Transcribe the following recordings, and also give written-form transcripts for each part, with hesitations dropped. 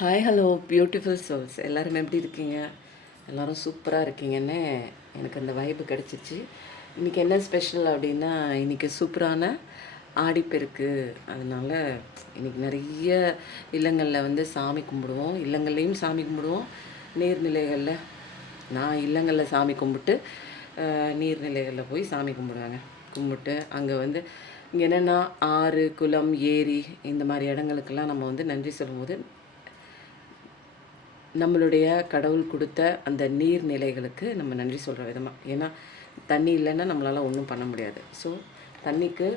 Hi hello beautiful souls எல்லோரும் எப்படி இருக்கீங்க? எல்லோரும் சூப்பராக இருக்கீங்கன்னு எனக்கு அந்த வைப்பு கிடச்சிச்சு. இன்றைக்கி என்ன ஸ்பெஷல் அப்படின்னா, இன்றைக்கி சூப்பரான ஆடிப்பெருக்கு. அதனால் இன்றைக்கி நிறைய இல்லங்களில் வந்து சாமி கும்பிடுவோம். இல்லங்கள்லேயும் சாமி கும்பிடுவோம், நீர்நிலைகளில். நான் இல்லங்களில் சாமி கும்பிட்டு நீர்நிலைகளில் போய் சாமி கும்பிடுவேங்க. கும்பிட்டு அங்கே வந்து இங்கே என்னென்னா ஆறு, குளம், ஏரி இந்த மாதிரி இடங்களுக்கெல்லாம் நம்ம வந்து நன்றி சொல்லும்போது நம்மளுடைய கடவுள் கொடுத்த அந்த நீர்நிலைகளுக்கு நம்ம நன்றி சொல்கிற விதமாக. ஏன்னா தண்ணி இல்லைன்னா நம்மளால் ஒன்றும் பண்ண முடியாது. ஸோ தண்ணிக்கு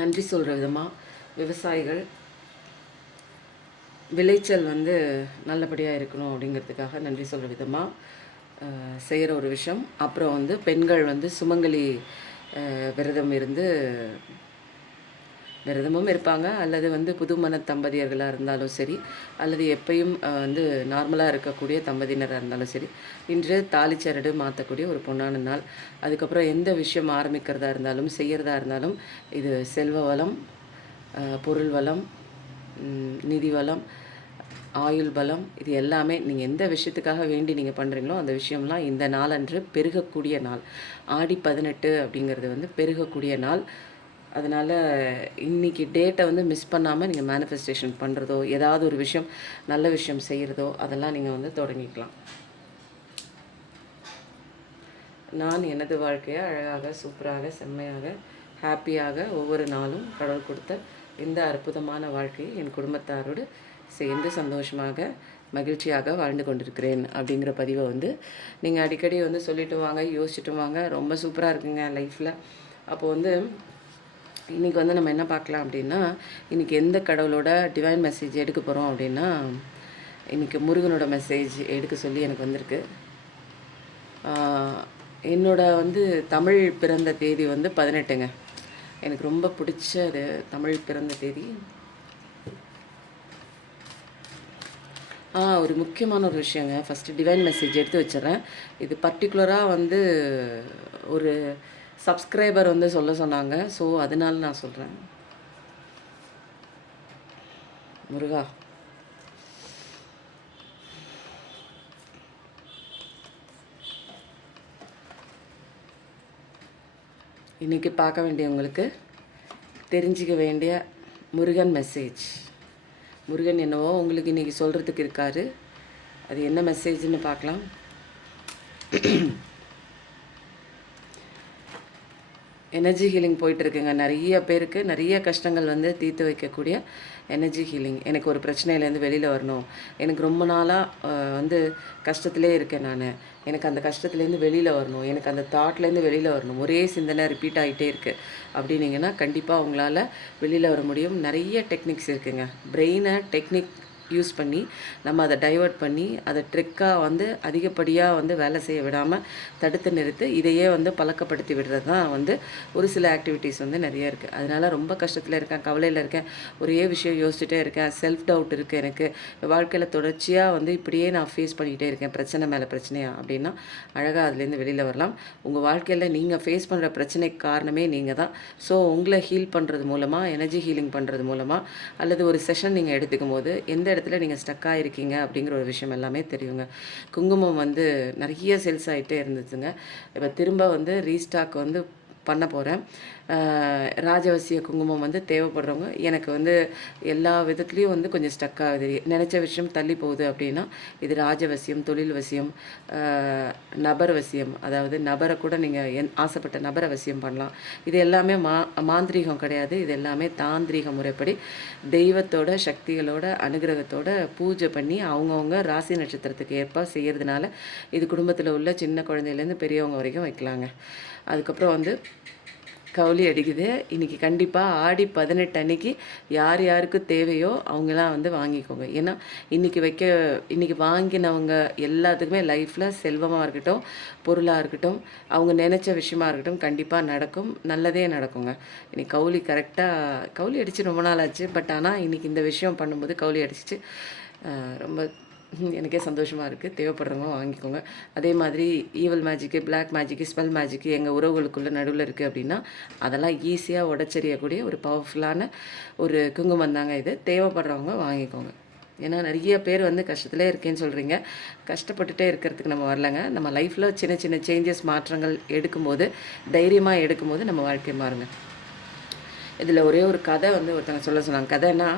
நன்றி சொல்கிற விதமாக விவசாயிகள் விளைச்சல் வந்து நல்லபடியாக இருக்கணும் அப்படிங்கிறதுக்காக நன்றி சொல்கிற விதமாக செய்கிற ஒரு விஷயம். அப்புறம் வந்து பெண்கள் வந்து சுமங்கலி விரதம் இருந்து விரதமும் இருப்பாங்க, அல்லது வந்து புதுமண தம்பதியர்களாக இருந்தாலும் சரி, அல்லது எப்பயும் வந்து நார்மலாக இருக்கக்கூடிய தம்பதியினராக இருந்தாலும் சரி, இன்று தாலிச்சரடு மாற்றக்கூடிய ஒரு பொன்னான நாள். அதுக்கப்புறம் எந்த விஷயம் ஆரம்பிக்கிறதா இருந்தாலும் செய்கிறதா இருந்தாலும் இது செல்வ வளம், பொருள் வளம், நிதி வளம், ஆயுள் பலம், இது எல்லாமே நீங்கள் எந்த விஷயத்துக்காக வேண்டி நீங்கள் பண்ணுறீங்களோ அந்த விஷயம்லாம் இந்த நாளன்று பெருகக்கூடிய நாள். ஆடி 18 அப்படிங்கிறது வந்து பெருகக்கூடிய நாள். அதனால் இன்றைக்கி டேட்டை வந்து மிஸ் பண்ணாமல் நீங்கள் மேனிஃபெஸ்டேஷன் பண்ணுறதோ, ஏதாவது ஒரு விஷயம் நல்ல விஷயம் செய்கிறதோ அதெல்லாம் நீங்கள் வந்து தொடங்கிக்கலாம். நான் எனது வாழ்க்கையை அழகாக, சூப்பராக, செம்மையாக, ஹாப்பியாக ஒவ்வொரு நாளும் கடவுள் கொடுத்த இந்த அற்புதமான வாழ்க்கையை என் குடும்பத்தாரோடு சேர்ந்து சந்தோஷமாக மகிழ்ச்சியாக வாழ்ந்து கொண்டிருக்கிறேன் அப்படிங்கிற பதிவை வந்து நீங்கள் அடிக்கடி வந்து சொல்லிட்டு வாங்க, யோசிச்சுட்டு வாங்க. ரொம்ப சூப்பராக இருக்குங்க லைஃப்பில். அப்போது வந்து இன்றைக்கி வந்து நம்ம என்ன பார்க்கலாம் அப்படின்னா, இன்றைக்கி எந்த கடவுளோட டிவைன் மெசேஜ் எடுக்க போகிறோம் அப்படின்னா, இன்றைக்கி முருகனோட மெசேஜ் எடுக்க சொல்லி எனக்கு வந்திருக்கு. என்னோட வந்து தமிழ் பிறந்த தேதி வந்து 18ங்க. எனக்கு ரொம்ப பிடிச்சது தமிழ் பிறந்த தேதி. ஒரு முக்கியமான ஒரு விஷயங்க. ஃபஸ்ட்டு டிவைன் மெசேஜ் எடுத்து வச்சிடறேன். இது பர்டிகுலராக வந்து ஒரு சப்ஸ்கிரைபர் வந்து சொல்ல சொன்னாங்க. ஸோ அதனால நான் சொல்கிறேன். முருகா, இன்றைக்கி பார்க்க வேண்டியவங்களுக்கு தெரிஞ்சிக்க வேண்டிய முருகன் மெசேஜ். முருகன் என்னவோ உங்களுக்கு இன்றைக்கி சொல்கிறதுக்கு இருக்கார். அது என்ன மெசேஜ்னு பார்க்கலாம். எனர்ஜி ஹீலிங் போயிட்டுருக்குங்க. நிறைய பேருக்கு நிறைய கஷ்டங்கள் வந்து தீர்த்து வைக்கக்கூடிய எனர்ஜி ஹீலிங். எனக்கு ஒரு பிரச்சனையிலேருந்து வெளியில் வரணும், எனக்கு ரொம்ப நாளாக வந்து கஷ்டத்திலே இருக்கேன் நான், எனக்கு அந்த கஷ்டத்துலேருந்து வெளியில் வரணும், எனக்கு அந்த தாட்லேருந்து வெளியில் வரணும், ஒரே சிந்தனை ரிப்பீட் ஆகிட்டே இருக்குது அப்படின்னீங்கன்னா கண்டிப்பாக உங்களால் வெளியில் வர முடியும். நிறைய டெக்னிக்ஸ் இருக்குங்க. பிரெயினை டெக்னிக் யூஸ் பண்ணி நம்ம அதை டைவர்ட் பண்ணி அதை ட்ரிக்காக வந்து அதிகப்படியாக வந்து வேலை செய்ய விடாமல் தடுத்து நிறுத்து இதையே வந்து பழக்கப்படுத்தி விடுறது தான் வந்து ஒரு சில ஆக்டிவிட்டீஸ் வந்து நிறைய இருக்குது. அதனால் ரொம்ப கஷ்டத்தில் இருக்கேன், கவலையில் இருக்கேன், ஒரே விஷயம் யோசிச்சுட்டே இருக்கேன், செல்ஃப் டவுட் இருக்குது, எனக்கு வாழ்க்கையில் தொடர்ச்சியாக வந்து இப்படியே நான் ஃபேஸ் பண்ணிக்கிட்டே இருக்கேன், பிரச்சனை மேலே பிரச்சனையா அப்படின்னா அழகாக அதுலேருந்து வெளியில் வரலாம். உங்கள் வாழ்க்கையில் நீங்கள் ஃபேஸ் பண்ணுற பிரச்சனைக்கு காரணமே நீங்கள் தான். ஸோ உங்களை ஹீல் பண்ணுறது மூலமாக, எனர்ஜி ஹீலிங் பண்ணுறது மூலமாக, அல்லது ஒரு செஷன் நீங்கள் எடுத்துக்கும் போது எந்த இடத்துல நீங்கள் ஸ்டக்காக இருக்கீங்க அப்படிங்கிற ஒரு விஷயம் எல்லாமே தெரியுங்க. குங்குமம் வந்து நிறைய சேல்ஸ் ஆகிட்டே இருந்துச்சுங்க. இப்போ திரும்ப வந்து ரீஸ்டாக் வந்து பண்ண போகிறேன். ராஜவசிய குங்குமம் வந்து தேவைப்படுறவங்க, எனக்கு வந்து எல்லா விதத்துலேயும் வந்து கொஞ்சம் ஸ்டக் ஆகுது, நினச்ச விஷயம் தள்ளி போகுது அப்படின்னா இது ராஜவசியம், தொழில் வசியம், நபர் வசியம், அதாவது நபரை கூட நீங்கள் ஆசைப்பட்ட நபரை வசியம் பண்ணலாம். இது எல்லாமே மாந்திரீகம் கிடையாது. இது எல்லாமே தாந்திரீக முறைப்படி தெய்வத்தோட சக்திகளோட அனுகிரகத்தோட பூஜை பண்ணி அவங்கவுங்க ராசி நட்சத்திரத்துக்கு ஏற்ப செய்கிறதுனால இது குடும்பத்தில் உள்ள சின்ன குழந்தையிலேருந்து பெரியவங்க வரைக்கும் வைக்கலாங்க. அதுக்கப்புறம் வந்து கவுளி அடிக்குது. இன்றைக்கி கண்டிப்பாக ஆடி 18 அன்னைக்கு யார் யாருக்கு தேவையோ அவங்களாம் வந்து வாங்கிக்கோங்க. ஏன்னா இன்றைக்கி வாங்கினவங்க எல்லாத்துக்குமே லைஃப்பில் செல்வமாக இருக்கட்டும், பொருளாக இருக்கட்டும், அவங்க நினச்ச விஷயமா இருக்கட்டும் கண்டிப்பாக நடக்கும், நல்லதே நடக்குங்க. இன்றைக்கி கவுளி கரெக்டாக கவுளி அடித்து ரொம்ப நாள் ஆச்சு. பட் ஆனால் இன்றைக்கி இந்த விஷயம் பண்ணும்போது கவுளி அடிச்சிச்சு. ரொம்ப எனக்கே சந்தோஷமாக இருக்குது. தேவைப்படுறவங்க வாங்கிக்கோங்க. அதே மாதிரி evil magic, black magic, spell magic எங்கள் உறவுகளுக்குள்ளே நடுவில் இருக்குது அப்படின்னா அதெல்லாம் ஈஸியாக உடச்செறியக்கூடிய ஒரு பவர்ஃபுல்லான ஒரு குங்குமம் தாங்க இது. தேவைப்படுறவங்க வாங்கிக்கோங்க. ஏன்னா நிறைய பேர் வந்து கஷ்டத்திலே இருக்கேன்னு சொல்கிறீங்க. கஷ்டப்பட்டுட்டே இருக்கிறதுக்கு நம்ம வரலங்க. நம்ம லைஃப்பில் சின்ன சின்ன சேஞ்சஸ் மாற்றங்கள் எடுக்கும்போது, தைரியமாக எடுக்கும்போது நம்ம வாழ்க்கை மாறுங்க. இதில் ஒரே ஒரு கதை வந்து ஒருத்தங்க சொல்ல சொன்னாங்க. கதைன்னா,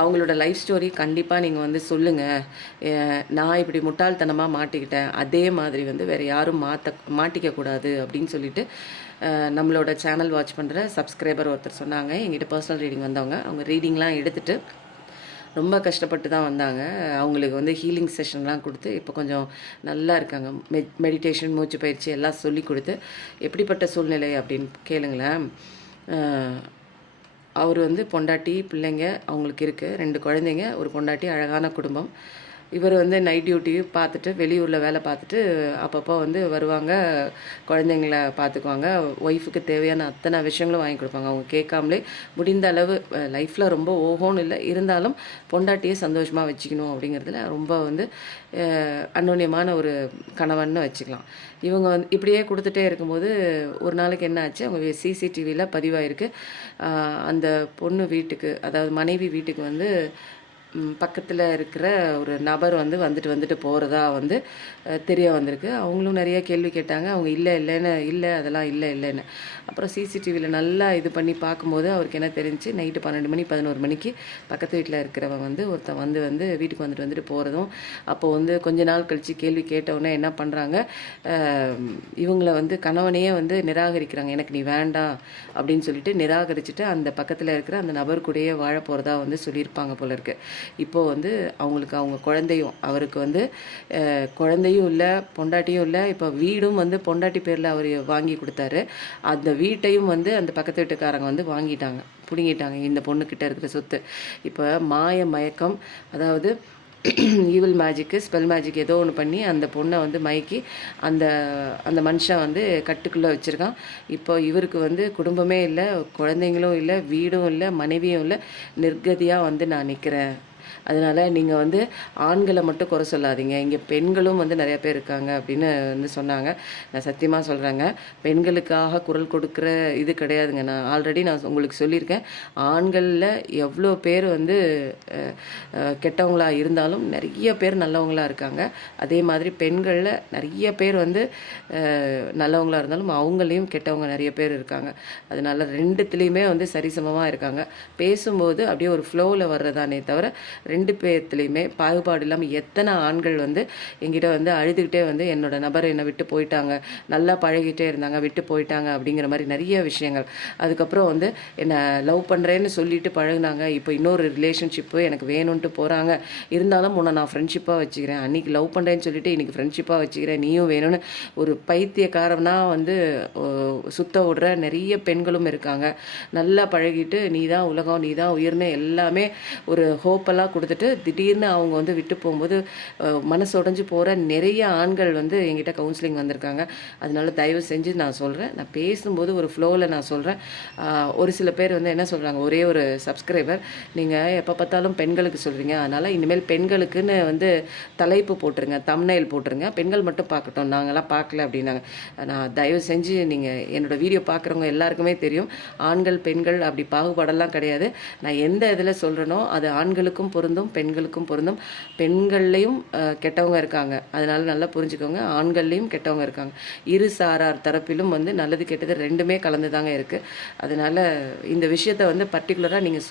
அவங்களோட லைஃப் ஸ்டோரி கண்டிப்பாக நீங்கள் வந்து சொல்லுங்கள். நான் இப்படி முட்டாள்தனமாக மாட்டிக்கிட்டேன். அதே மாதிரி வந்து வேறு யாரும் மாட்டிக்கக்கூடாது அப்படின்னு சொல்லிட்டு நம்மளோட சேனல் வாட்ச் பண்ணுற சப்ஸ்கிரைபர் ஒருத்தர் சொன்னாங்க. எங்கிட்ட பர்சனல் ரீடிங் வந்தவங்க. அவங்க ரீடிங்லாம் எடுத்துகிட்டு ரொம்ப கஷ்டப்பட்டு தான் வந்தாங்க. அவங்களுக்கு வந்து ஹீலிங் செஷன்லாம் கொடுத்து இப்போ கொஞ்சம் நல்லா இருக்காங்க. மெடிடேஷன், மூச்சு பயிற்சி எல்லாம் சொல்லி கொடுத்து, எப்படிப்பட்ட சூழ்நிலை அப்படின்னு கேளுங்களேன். அவர் வந்து பொண்டாட்டி, பிள்ளைங்க அவங்களுக்கு இருக்குது. 2 குழந்தைங்க, ஒரு பொண்டாட்டி, அழகான குடும்பம். இவர் வந்து நைட் டியூட்டி பார்த்துட்டு வெளியூரில் வேலை பார்த்துட்டு அப்பப்போ வந்து வருவாங்க, குழந்தைங்கள பார்த்துக்குவாங்க. ஒய்ஃபுக்கு தேவையான அத்தனை விஷயங்களும் வாங்கி கொடுப்பாங்க. அவங்க கேட்காமலே முடிந்த அளவு லைஃப்பில் ரொம்ப ஓஹோன்னு இல்லை, இருந்தாலும் பொண்டாட்டியை சந்தோஷமாக வச்சுக்கணும் அப்படிங்கிறதுல ரொம்ப வந்து அந்யோன்யமான ஒரு கணவன்னு வச்சுக்கலாம். இவங்க வந்து இப்படியே கொடுத்துட்டே இருக்கும்போது ஒரு நாளைக்கு என்ன ஆச்சு, அவங்க சிசிடிவியில் பதிவாயிருக்கு. அந்த பொண்ணு வீட்டுக்கு, அதாவது மனைவி வீட்டுக்கு வந்து பக்கத்தில் இருக்கிற ஒரு நபர் வந்து வந்துட்டு போகிறதா வந்து தெரிய வந்திருக்கு. அவங்களும் நிறைய கேள்வி கேட்டாங்க. அவங்க இல்லை அதெல்லாம் இல்லைன்னு. அப்புறம் சிசிடிவியில் நல்லா இது பண்ணி பார்க்கும்போது அவருக்கு என்ன தெரிஞ்சு, நைட்டு 12 மணி 11 மணிக்கு பக்கத்து வீட்டில் இருக்கிறவன் வந்து ஒருத்தன் வந்து வீட்டுக்கு வந்துட்டு போகிறதும், அப்போது வந்து கொஞ்ச நாள் கழித்து கேள்வி கேட்டவுடனே என்ன பண்ணுறாங்க, இவங்கள வந்து கணவனையே வந்து நிராகரிக்கிறாங்க. எனக்கு நீ வேண்டாம் அப்படின்னு சொல்லிட்டு நிராகரிச்சுட்டு அந்த பக்கத்தில் இருக்கிற அந்த நபர் கூடயே வாழ போகிறதா வந்து சொல்லியிருப்பாங்க போல இருக்குது. இப்போது வந்து அவங்களுக்கு அவங்க குழந்தையும், அவருக்கு வந்து குழந்தையும் இல்லை, பொண்டாட்டியும் இல்லை. இப்போ வீடும் வந்து பொண்டாட்டி பேரில் அவர் வாங்கி கொடுத்தாரு. அந்த வீட்டையும் வந்து அந்த பக்கத்து வீட்டுக்காரங்க வந்து வாங்கிட்டாங்க, பிடுங்கிட்டாங்க இந்த பொண்ணுக்கிட்ட இருக்கிற சொத்து. இப்போ மாய மயக்கம், அதாவது ஈவில் மேஜிக்கு, ஸ்பெல் மேஜிக் ஏதோ ஒன்று பண்ணி அந்த பொண்ணை வந்து மயக்கி அந்த அந்த மனுஷன் வந்து கட்டுக்குள்ளே வச்சுருக்கான். இப்போ இவருக்கு வந்து குடும்பமே இல்லை, குழந்தைங்களும் இல்லை, வீடும் இல்லை, மனைவியும் இல்லை, நிர்கதியாக வந்து நான் நிற்கிறேன். அதனால் நீங்கள் வந்து ஆண்களை மட்டும் குறை சொல்லாதீங்க, இங்கே பெண்களும் வந்து நிறையா பேர் இருக்காங்க அப்படின்னு வந்து சொன்னாங்க. நான் சத்தியமாக சொல்கிறேங்க, பெண்களுக்காக குரல் கொடுக்குற இது கிடையாதுங்க. நான் ஆல்ரெடி உங்களுக்கு சொல்லியிருக்கேன், ஆண்களில் எவ்வளோ பேர் வந்து கெட்டவங்களாக இருந்தாலும் நிறைய பேர் நல்லவங்களாக இருக்காங்க. அதே மாதிரி பெண்களில் நிறைய பேர் வந்து நல்லவங்களாக இருந்தாலும் அவங்களையும் கெட்டவங்க நிறைய பேர் இருக்காங்க. அதனால் ரெண்டுத்துலேயுமே வந்து சரிசமமாக இருக்காங்க. பேசும்போது அப்படியே ஒரு ஃப்ளோவில் வர்றதானே தவிர 2 பேர்த்துலேயுமே பாகுபாடு இல்லாமல் எத்தனை ஆண்கள் வந்து என்கிட்ட வந்து அழுதுகிட்டே வந்து என்னோட நபர் என்னை விட்டு போயிட்டாங்க, நல்லா பழகிட்டே இருந்தாங்க, விட்டு போயிட்டாங்க அப்படிங்கிற மாதிரி நிறைய விஷயங்கள். அதுக்கப்புறம் வந்து என்னை லவ் பண்ணுறேன்னு சொல்லிட்டு பழகுனாங்க, இப்போ இன்னொரு ரிலேஷன்ஷிப்பு எனக்கு வேணும்ன்ட்டு போகிறாங்க, இருந்தாலும் உன்னை நான் ஃப்ரெண்ட்ஷிப்பாக வச்சுக்கிறேன், அன்றைக்கி லவ் பண்ணுறேன்னு சொல்லிட்டு இன்றைக்கி ஃப்ரெண்ட்ஷிப்பாக வச்சுக்கிறேன், நீயும் வேணும்னு ஒரு பைத்தியக்காரனாக வந்து சுத்த விடுற நிறைய பெண்களும் இருக்காங்க. நல்லா பழகிட்டு நீ தான் உலகம், நீ தான் உயிர்னு எல்லாமே ஒரு ஹோப்பெல்லாம் கொடுத்துட்டு திடீர்னு அவங்க வந்து விட்டு போகும்போது மனசு உடைஞ்சு போகிற நிறைய ஆண்கள் வந்து என்கிட்ட கவுன்சிலிங் வந்திருக்காங்க. அதனால தயவு செஞ்சு நான் சொல்கிறேன், நான் பேசும்போது ஒரு ஃப்ளோவில் நான் சொல்கிறேன். ஒரு சில பேர் வந்து என்ன சொல்கிறாங்க, ஒரே ஒரு சப்ஸ்கிரைபர், நீங்கள் எப்போ பார்த்தாலும் பெண்களுக்கு சொல்கிறீங்க, அதனால் இனிமேல் பெண்களுக்குன்னு வந்து தலைப்பு போட்டுருங்க, தம்ப்நெயில் போட்டுருங்க, பெண்கள் மட்டும் பார்க்கட்டும், நாங்களாம் பார்க்கல அப்படின்னாங்க. நான் தயவு செஞ்சு நீங்கள் என்னோடய வீடியோ பார்க்குறவங்க எல்லாருக்குமே தெரியும், ஆண்கள் பெண்கள் அப்படி பாகுபாடெல்லாம் கிடையாது. நான் எந்த இதில் சொல்கிறேனோ அது ஆண்களுக்கும் பொருந்தும், பெண்களுக்கும் பொருந்தும். பெண்கள்லேயும் கெட்டவங்க இருக்காங்க, அதனால் நல்லா புரிஞ்சுக்கோங்க. ஆண்கள்லேயும் கெட்டவங்க இருக்காங்க. இரு சாரார் தரப்பிலும் வந்து நல்லது கெட்டது ரெண்டுமே கலந்து தாங்க இருக்குது. அதனால் இந்த விஷயத்தை வந்து பர்டிகுலராக நீங்கள்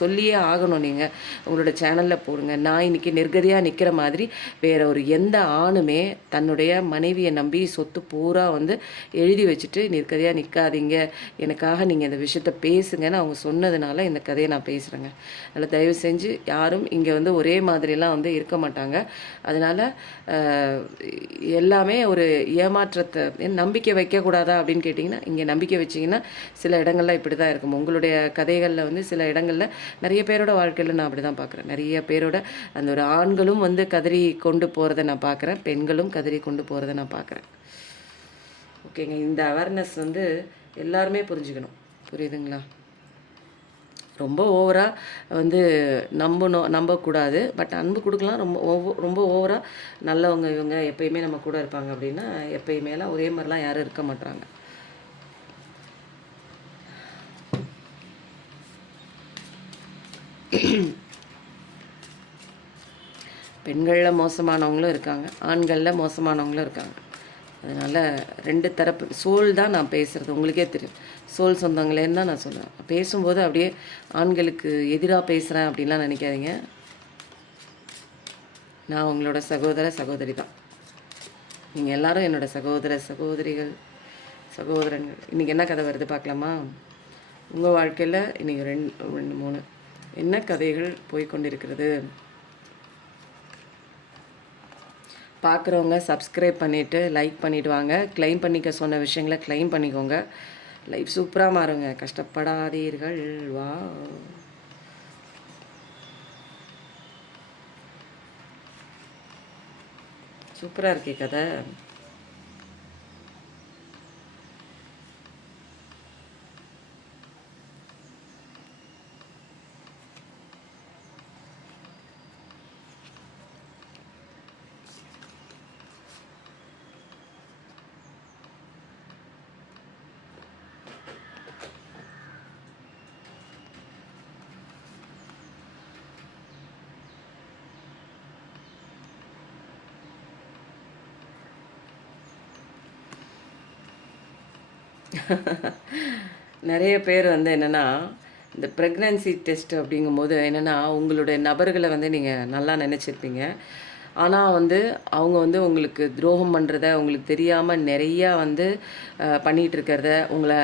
சொல்லியே ஆகணும். நீங்கள் உங்களோட சேனலில் போடுங்க. நான் இன்றைக்கி நிர்கதியாக நிற்கிற மாதிரி வேறு ஒரு எந்த ஆணுமே தன்னுடைய மனைவியை நம்பி சொத்து பூரா வந்து எழுதி வச்சுட்டு நிர்கதியாக நிற்காதீங்க, எனக்காக நீங்கள் இந்த விஷயத்தை பேசுங்கன்னு அவங்க சொன்னதுனால இந்த கதையை நான் பேசுகிறேங்க. அதில் தயவு செஞ்சு யாரும் இங்கே வந்து ஒரே மாதிரிலாம் வந்து இருக்க மாட்டாங்க. அதனால் எல்லாமே ஒரு ஏமாற்றத்தை, நம்பிக்கை வைக்கக்கூடாதா அப்படின்னு கேட்டிங்கன்னா, இங்கே நம்பிக்கை வச்சிங்கன்னா சில இடங்கள்ல இப்படி தான் இருக்கும். உங்களுடைய கதைகளில் வந்து சில இடங்களில் நிறைய பேரோட வாழ்க்கையில் நான் அப்படி தான் பார்க்குறேன். நிறைய பேரோட அந்த ஒரு ஆண்களும் வந்து கதறி கொண்டு போகிறத நான் பார்க்குறேன், பெண்களும் கதறி கொண்டு போகிறத நான் பார்க்குறேன். ஓகேங்க, இந்த அவேர்னஸ் வந்து எல்லாருமே புரிஞ்சுக்கணும். புரியுதுங்களா? ரொம்ப ஓவராக வந்து நம்பக்கூடாது, பட் அன்பு கொடுக்கலாம். ரொம்ப ஓவராக நல்லவங்க இவங்க எப்பயுமே நம்ம கூட இருப்பாங்க அப்படின்னா எப்பயுமேலாம் ஒரே மாதிரிலாம் யாரும் இருக்க மாட்டாங்க. பெண்களில் மோசமானவங்களும் இருக்காங்க, ஆண்களில் மோசமானவங்களும் இருக்காங்க. அதனால் 2 தரப்பு சோல் தான் நான் பேசுகிறது, உங்களுக்கே தெரியும். சோல் சொந்தங்களேன்னு தான் நான் சொல்லுவேன். பேசும்போது அப்படியே ஆண்களுக்கு எதிராக பேசுகிறேன் அப்படின்லாம் நினைக்காதீங்க. நான் உங்களோட சகோதர சகோதரி தான். நீங்கள் எல்லாரும் என்னோடய சகோதர சகோதரிகள், சகோதரங்கள். இன்றைக்கி என்ன கதை வருது பார்க்கலாமா? உங்கள் வாழ்க்கையில் இன்றைக்கி 2 3 என்ன கதைகள் போய்கொண்டிருக்கிறது? பார்க்குறவங்க சப்ஸ்கிரைப் பண்ணிவிட்டு லைக் பண்ணிவிட்டு வாங்க. க்ளைம் பண்ணிக்க சொன்ன விஷயங்களை க்ளைம் பண்ணிக்கோங்க. லைஃப் சூப்பராக மாறுங்க, கஷ்டப்படாதீர்கள். வா சூப்பராக இருக்கே கதை. நிறைய பேர் வந்து என்னென்னா, இந்த ப்ரெக்னன்சி டெஸ்ட் அப்படிங்கும்போது என்னென்னா, உங்களுடைய நபர்களை வந்து நீங்கள் நல்லா நினச்சிருப்பீங்க. ஆனால் வந்து அவங்க வந்து உங்களுக்கு துரோகம் பண்ணுறத உங்களுக்கு தெரியாமல் நிறையா வந்து பண்ணிகிட்டு இருக்கிறத உங்களை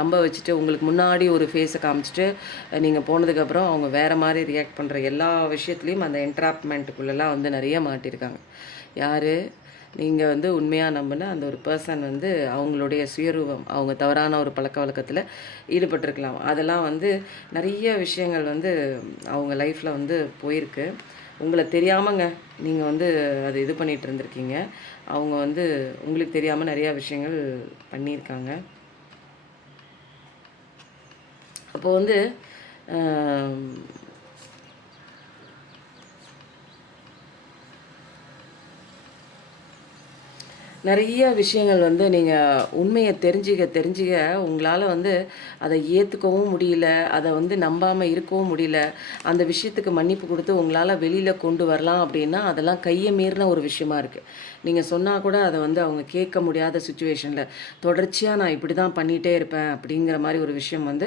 நம்ப வச்சுட்டு, உங்களுக்கு முன்னாடி ஒரு ஃபேஸை காமிச்சிட்டு நீங்கள் போனதுக்கப்புறம் அவங்க வேறு மாதிரி ரியாக்ட் பண்ணுற எல்லா விஷயத்துலேயும் அந்த என்ட்ராப்மெண்ட்டுக்குள்ளெல்லாம் வந்து நிறைய மாட்டியிருக்காங்க. யார்? நீங்கள் வந்து உண்மையாக நம்பின அந்த ஒரு பர்சன் வந்து அவங்களுடைய சுயரூபம், அவங்க தவறான ஒரு பழக்க வழக்கத்தில் ஈடுபட்டிருக்கலாம். அதெல்லாம் வந்து நிறைய விஷயங்கள் வந்து அவங்க லைஃப்பில் வந்து போயிருக்கு. உங்களை தெரியாமங்க நீங்கள் வந்து அது இது பண்ணிகிட்டு இருந்திருக்கீங்க. அவங்க வந்து உங்களுக்கு தெரியாமல் நிறையா விஷயங்கள் பண்ணியிருக்காங்க. அப்போது வந்து நிறைய விஷயங்கள் வந்து நீங்கள் உண்மையை தெரிஞ்சுக்க உங்களால் வந்து அதை ஏற்றுக்கவும் முடியல, அதை வந்து நம்பாமல் இருக்கவும் முடியல. அந்த விஷயத்துக்கு மன்னிப்பு கொடுத்து உங்களால் வெளியில் கொண்டு வரலாம் அப்படின்னா அதெல்லாம் கையை மீறின ஒரு விஷயமா இருக்குது. நீங்கள் சொன்னால் கூட அதை வந்து அவங்க கேட்க முடியாத சுச்சுவேஷனில் தொடர்ச்சியாக நான் இப்படி தான் பண்ணிகிட்டே இருப்பேன் அப்படிங்கிற மாதிரி ஒரு விஷயம் வந்து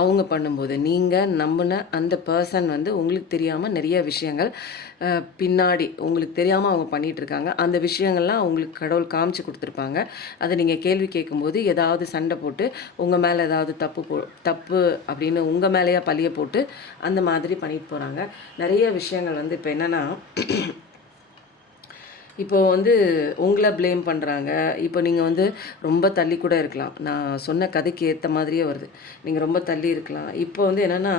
அவங்க பண்ணும்போது, நீங்கள் நம்பின அந்த பர்சன் வந்து உங்களுக்கு தெரியாமல் நிறைய விஷயங்கள் பின்னாடி உங்களுக்கு தெரியாமல் அவங்க பண்ணிகிட்ருக்காங்க. அந்த விஷயங்கள்லாம் அவங்களுக்கு கடவுள் காமிச்சு கொடுத்துருப்பாங்க. அதை நீங்கள் கேள்வி கேட்கும்போது ஏதாவது சண்டை போட்டு உங்கள் மேலே ஏதாவது தப்பு அப்படின்னு உங்கள் மேலேயே பழிய போட்டு அந்த மாதிரி பண்ணிட்டு போகிறாங்க. நிறைய விஷயங்கள் வந்து இப்போ என்னென்னா, இப்போ வந்து உங்களை ப்ளேம் பண்ணுறாங்க. இப்போ நீங்கள் வந்து ரொம்ப தள்ளி கூட இருக்கலாம். நான் சொன்ன கதைக்கு ஏற்ற மாதிரியே வருது. நீங்கள் ரொம்ப தள்ளி இருக்கலாம். இப்போ வந்து என்னென்னா,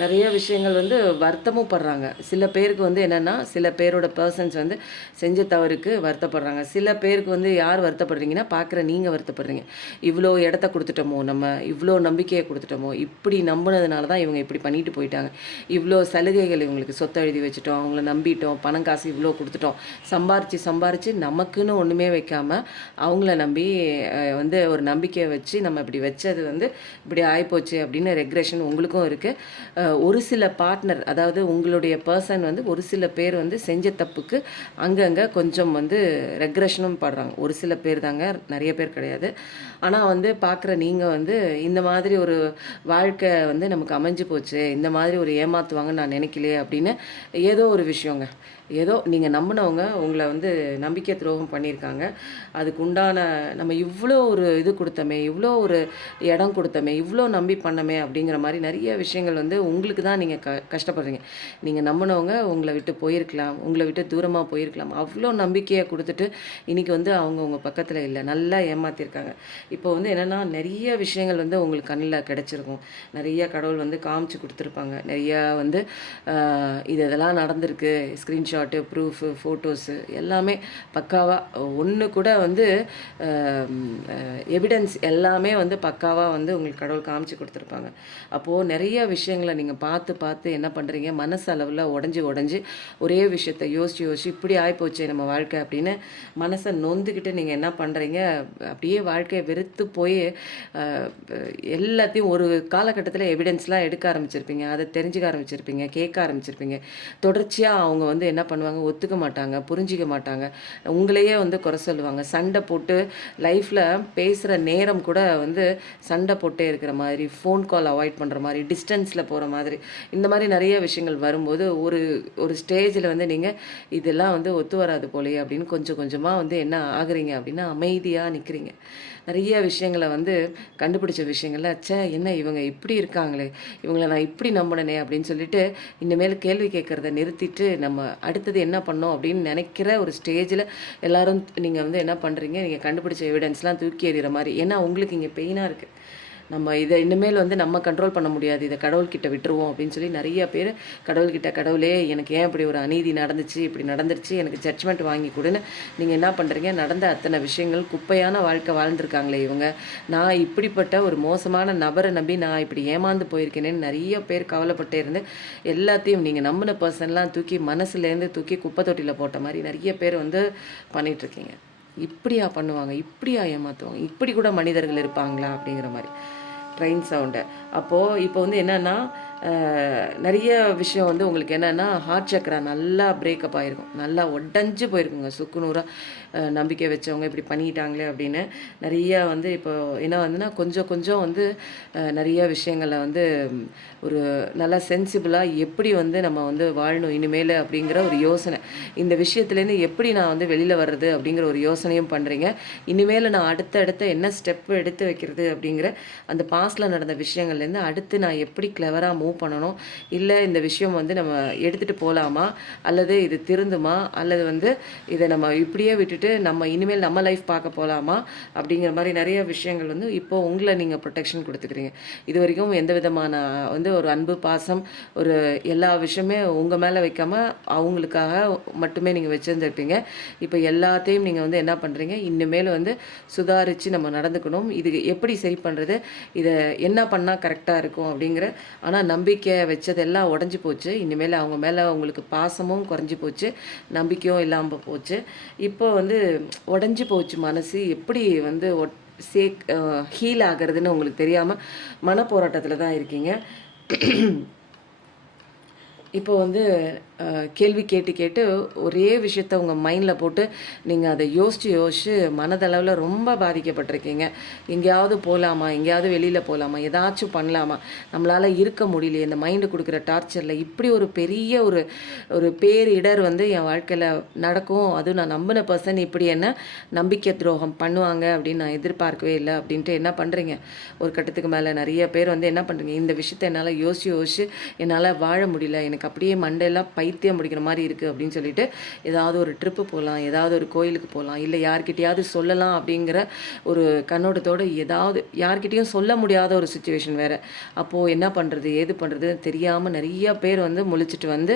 நிறைய விஷயங்கள் வந்து வருத்தமும் படுறாங்க. சில பேருக்கு வந்து என்னென்னா, சில பேரோட பர்சன்ஸ் வந்து செஞ்ச தவறுக்கு வருத்தப்படுறாங்க. சில பேருக்கு வந்து யார் வருத்தப்படுறீங்கன்னா, பார்க்குற நீங்கள் வருத்தப்படுறீங்க. இவ்வளோ இடத்த கொடுத்துட்டோமோ, நம்ம இவ்வளோ நம்பிக்கையை கொடுத்துட்டோமோ, இப்படி நம்பினதுனால தான் இவங்க இப்படி பண்ணிட்டு போயிட்டாங்க. இவ்வளோ சலுகைகள் இவங்களுக்கு சொத்தை எழுதி வச்சுட்டோம், அவங்கள நம்பிட்டோம், பணம் காசு இவ்வளோ கொடுத்துட்டோம், சம்பாரித்து நமக்குன்னு ஒன்றுமே வைக்காமல் அவங்கள நம்பி வந்து ஒரு நம்பிக்கையை வச்சு நம்ம இப்படி வச்சது வந்து இப்படி ஆகிப்போச்சு அப்படின்னு ரெக்ரெஷன் உங்களுக்கும் இருக்குது. ஒரு சில பார்ட்னர், அதாவது உங்களுடைய பர்சன் வந்து ஒரு சில பேர் வந்து செஞ்ச தப்புக்கு அங்கங்கே கொஞ்சம் வந்து ரெக்ரெஷனும் படுறாங்க. ஒரு சில பேர் தாங்க, நிறைய பேர் கிடையாது. ஆனால் வந்து பார்க்குற நீங்கள் வந்து இந்த மாதிரி ஒரு வாழ்க்கை வந்து நமக்கு அமைஞ்சு போச்சு, இந்த மாதிரி ஒரு ஏமாற்றுவாங்கன்னு நான் நினைக்கலையே அப்படின்னு ஏதோ ஒரு விஷயங்க, ஏதோ நீங்கள் நம்பினவங்க உங்களை வந்து நம்பிக்கை துரோகம் பண்ணியிருக்காங்க. அதுக்கு உண்டான நம்ம இவ்வளோ ஒரு இது கொடுத்தோமே, இவ்வளோ ஒரு இடம் கொடுத்தோமே, இவ்வளோ நம்பி பண்ணமே அப்படிங்கிற மாதிரி நிறைய விஷயங்கள் வந்து உங்களுக்கு தான் நீங்கள் கஷ்டப்படுறீங்க. நீங்கள் நம்பினவங்க உங்களை விட்டு போயிருக்கலாம், உங்களை விட்டு தூரமாக போயிருக்கலாம். அவ்வளோ நம்பிக்கையை கொடுத்துட்டு இன்றைக்கி வந்து அவங்க உங்கள் பக்கத்தில் இல்லை, நல்லா ஏமாற்றிருக்காங்க. இப்போ வந்து என்னென்னா, நிறைய விஷயங்கள் வந்து உங்களுக்கு கண்ணில் கிடச்சிருக்கும். நிறைய கடவுள் வந்து காமிச்சு கொடுத்துருப்பாங்க. நிறையா வந்து இதெல்லாம் நடந்திருக்கு, ஸ்க்ரீன்ஷாட்டு, ப்ரூஃபு, ஃபோட்டோஸு எல்லாமே பக்காவாக, ஒன்று கூட வந்து எவிடன்ஸ் எல்லாமே வந்து பக்காவாக வந்து உங்களுக்கு கடவுள் காமிச்சு கொடுத்துருப்பாங்க. அப்போது நிறைய நிறைய விஷயங்கள நீங்க பார்த்து, பார்த்து என்ன பண்றீங்க, மனசளவுல உடைஞ்சு ஒரே விஷயத்த யோசிச்சு இப்படி ஆயிப்போச்சே நம்ம வாழ்க்கை அப்படின்னு மனச நொந்துக்கிட்டு நீங்க என்ன பண்றீங்க, அப்படியே வாழ்க்கைய வெறுத்து போய் அ எல்லாத்தையும் ஒரு காலகட்டத்தில எவிடன்ஸ்லாம் எடுக்க ஆரம்பிச்சிருப்பீங்க. அத தெரிஞ்சுக்க ஆரம்பிச்சிருப்பீங்க, கேட்க ஆரம்பிச்சிருப்பீங்க. தொடர்ச்சியா அவங்க வந்து என்ன பண்ணுவாங்க, ஒத்துக்க மாட்டாங்க, புரிஞ்சுக்க மாட்டாங்க. உங்களையே வந்து குறை சொல்லுவாங்க. சண்டை போட்டு லைஃப்ல பேசுற நேரம் கூட வந்து சண்டை போட்டே இருக்கிற மாதிரி, ஃபோன் கால் அவாய்ட் பண்ற மாரி, டிஸ்டன்ஸ்ல போற மாதிரி, இந்த மாரி நெறைய விஷயங்கள் வரும்போது, ஒரு ஒரு ஸ்டேஜ்ல வந்து நீங்க இதெல்லாம் வந்து ஒத்து வராது போலயே அப்படின்னு கொஞ்சம் கொஞ்சமா வந்து என்ன ஆகுறீங்க அப்படின்னா, அமைதியா நிக்கிறீங்க. நெறைய விஷயங்கள வந்து கண்டுபிடிச்ச விஷயங்கள்ல, ச்சே! என்ன இவங்க இப்படி இருக்காங்களே! இவங்கள நான் இப்படி நம்புனனே! அப்படின்னு சொல்லிட்டு, இனிமேல் கேள்வி கேட்கறத நிறுத்திட்டு, நம்ம அடுத்தது என்ன பண்ணோம் அப்படின்னு நெனைக்கிற ஒரு ஸ்டேஜ்ல எல்லாரும் நீங்க வந்து என்ன பண்றீங்க, நீங்க கண்டுபிடிச்ச எவிடன்ஸ்லாம் தூக்கி எறிகிற மாரி. ஏன்னா, உங்களுக்கு இங்க பெயினா இருக்கு. நம்ம இத இனிமேல் வந்து நம்ம கண்ட்ரோல் பண்ண முடியாது. இத கடவுள்கிட்ட விட்டுருவோம் அப்படின்னு சொல்லி நெறைய பேரு கடவுள்கிட்ட, கடவுளே எனக்கு ஏன் இப்படி ஒரு அநீதி நடந்துச்சு, இப்படி நடந்துருச்சு, எனக்கு ஜட்ஜ்மெண்ட் வாங்கி குடுன்னு நீங்க என்ன பண்றீங்க, நடந்த அத்தன விஷயங்கள் குப்பையான வாழ்க்கை வாழ்ந்திருக்காங்களே இவங்க. நான் இப்படிப்பட்ட ஒரு மோசமான நபர நம்பி நான் இப்படி ஏமாந்து போயிருக்கேனேன்னு நெறைய பேர் கவலைப்பட்டே இருந்து, எல்லாத்தையும் நீங்க நம்புன பெர்சன்லாம் தூக்கி மனசுலேருந்து தூக்கி குப்பை தொட்டியில போட்ட மாரி நெறைய பேர் வந்து பண்ணிட்டுருக்கீங்க. இப்படியா பண்ணுவாங்க? இப்படியா ஏமாத்துவாங்க? இப்படி கூட மனிதர்கள் இருப்பாங்களா? அப்படிங்கிற மாரி. Train sound. இப்போ வந்து என்னன்னா, நெறைய விஷயம் வந்து உங்களுக்கு என்னன்னா, ஹார்ட் சக்ரா நல்லா பிரேக்கப் ஆயிருக்கும். நல்லா உடைஞ்சு போயிருக்குங்க சுக்கு நூறா. நம்பிக்கை வச்சவங்க இப்படி பண்ணிட்டாங்களே அப்படின்னு. நெறைய வந்து இப்போ என்ன வந்துன்னா, கொஞ்சம் கொஞ்சம் வந்து நெறைய விஷயங்கள வந்து ஒரு நல்லா சென்சிபிளா எப்படி வந்து நம்ம வந்து வாழணும் இனிமேலு அப்படிங்கிற ஒரு யோசனை. இந்த விஷயத்துலேருந்து எப்படி நான் வந்து வெளில வர்றது அப்படிங்கிற ஒரு யோசனையும் பண்றீங்க. இனிமேலு நான் அடுத்த என்ன ஸ்டெப் எடுத்து வைக்கிறது அப்படிங்கிற அந்த பாஸ்ட்ல நடந்த விஷயங்கள்லேருந்து அடுத்து நான் எப்படி கிளவரா மூவ் பண்ணணும்? இல்ல இந்த விஷயம் வந்து நம்ம எடுத்துட்டு போலாமா? அல்லது இது திருந்துமா? அல்லது வந்து இத நம்ம இப்படியே விட்டுட்டு நம்ம இனிமேல் நம்ம லைஃப் பார்க்க போலாமா? அப்படிங்கிற மாரி நெறைய விஷயங்கள் வந்து இப்போ உங்கள நீங்க புரொடெக்ஷன் குடுத்துக்கிறீங்க. இதுவரைக்கும் எந்த விதமான வந்து ஒரு அன்பு, பாசம், ஒரு எல்லா விஷயமே உங்க மேல வைக்காம அவங்களுக்காக மட்டுமே நீங்க வச்சிருந்திருப்பீங்க. இப்ப எல்லாத்தையும் நீங்க வந்து என்ன பண்றீங்க, இனிமேல் வந்து சுதாரிச்சு நம்ம நடந்துக்கணும். இது எப்படி சரி பண்றது? இத என்ன பண்ணா கரெக்ட்டா இருக்கும் அப்படிங்கிற ஆனா நம்பிக்கை வச்சதெல்லாம் உடைஞ்சு போச்சு. இனிமேல் அவங்க மேல உங்களுக்கு பாசமும் குறைஞ்சு போச்சு. நம்பிக்கையும் இல்லாம போச்சு. இப்போ வந்து உடைஞ்சு போச்சு மனசு. எப்படி வந்து ஹீல் ஆகுறதுன்னு உங்களுக்கு தெரியாம மனப்போராட்டத்தில தான் இருக்கீங்க. இப்போ வந்து கேள்வி கேட்டு கேட்டு ஒரே விஷயத்த உங்க மைண்ட்ல போட்டு நீங்க அத யோசிச்சு மனதளவுல ரொம்ப பாதிக்கப்பட்டிருக்கீங்க. எங்கேயாவது போலாமா? எங்கேயாவது வெளியில போலாமா? ஏதாச்சும் பண்ணலாமா? நம்மளால இருக்க முடியலையே! இந்த மைண்டு குடுக்குற டார்ச்சர்ல இப்படி ஒரு பெரிய ஒரு ஒரு பேரிடர் வந்து என் வாழ்க்கையில நடக்கும். அதுவும் நான் நம்பின பெர்சன் இப்படி என்ன நம்பிக்கை துரோகம் பண்ணுவாங்க அப்படின்னு நான் எதிர்பார்க்கவே இல்ல அப்படின்ட்டு என்ன பண்றீங்க? ஒரு கட்டத்துக்கு மேல நெறைய பேர் வந்து என்ன பண்றீங்க? இந்த விஷயத்த என்னால யோசிச்சு என்னால வாழ முடியல. எனக்கு அப்படியே மண்டையெல்லாம் பைத்தியம் பிடிக்கிற மாரி இருக்கு அப்படின்னு சொல்லிட்டு, ஏதாவது ஒரு ட்ரிப்பு போலாம், ஏதாவது ஒரு கோயிலுக்கு போலாம், இல்ல யார்கிட்டயாவது சொல்லலாம் அப்படிங்கிற ஒரு கண்ணோட்டத்தோட ஏதாவது யார்கிட்டயும் சொல்ல முடியாத ஒரு சிச்சுவேஷன் வேற. அப்போ என்ன பண்றது? ஏது பண்றதுன்னு தெரியாம நெறைய பேர் வந்து முழிச்சுட்டு வந்து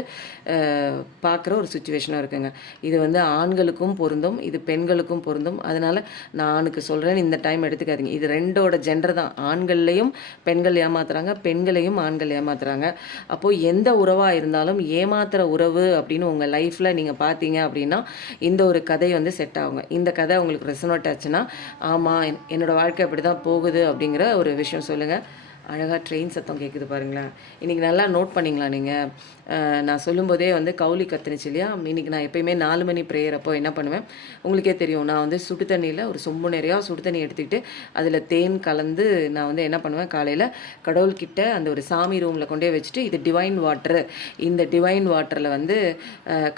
பார்க்குற ஒரு சிச்சுவேஷனா இருக்குங்க. இது வந்து ஆண்களுக்கும் பொருந்தும், இது பெண்களுக்கும் பொருந்தும். அதனால நான் ஆணுக்கு சொல்றேன், இந்த டைம் எடுத்துக்காதீங்க. இது 2ஓட ஜெண்டர் தான். ஆண்கள்லயும் பெண்கள் ஏமாத்துறாங்க, பெண்களையும் ஆண்கள் ஏமாத்துறாங்க. அப்போ எந்த உறவா இருந்தாலும் ஏமாத்துற உறவு அப்படின்னு உங்க லைஃப்ல நீங்க பார்த்தீங்க அப்படின்னா, இந்த ஒரு கதை வந்து செட் ஆகுங்க. இந்த கதை உங்களுக்கு ரெசனேட் ஆச்சுன்னா, ஆமா என்னோட வாழ்க்கை அப்படிதான் போகுது அப்படிங்கிற ஒரு விஷயம் சொல்லுங்க. அழகா ட்ரெயின் சத்தம் கேட்குது பாருங்களேன். இன்னைக்கு நல்லா நோட் பண்ணீங்களா நீங்க? நான் சொல்லும்போதே வந்து கவுளி கத்துனுச்சு இல்லையா? இன்னைக்கு நான் எப்பயுமே 4 மணி ப்ரேயர் அப்போ என்ன பண்ணுவேன், உங்களுக்கே தெரியும். நான் வந்து சுடு தண்ணீல ஒரு சொம்பு நிறையா சுடு தண்ணி எடுத்துக்கிட்டு, அதில தேன் கலந்து நான் வந்து என்ன பண்ணுவேன், காலையில கடவுள்கிட்ட அந்த ஒரு சாமி ரூம்ல கொண்டே வச்சுட்டு, இது டிவைன் வாட்டரு. இந்த டிவைன் வாட்டர்ல வந்து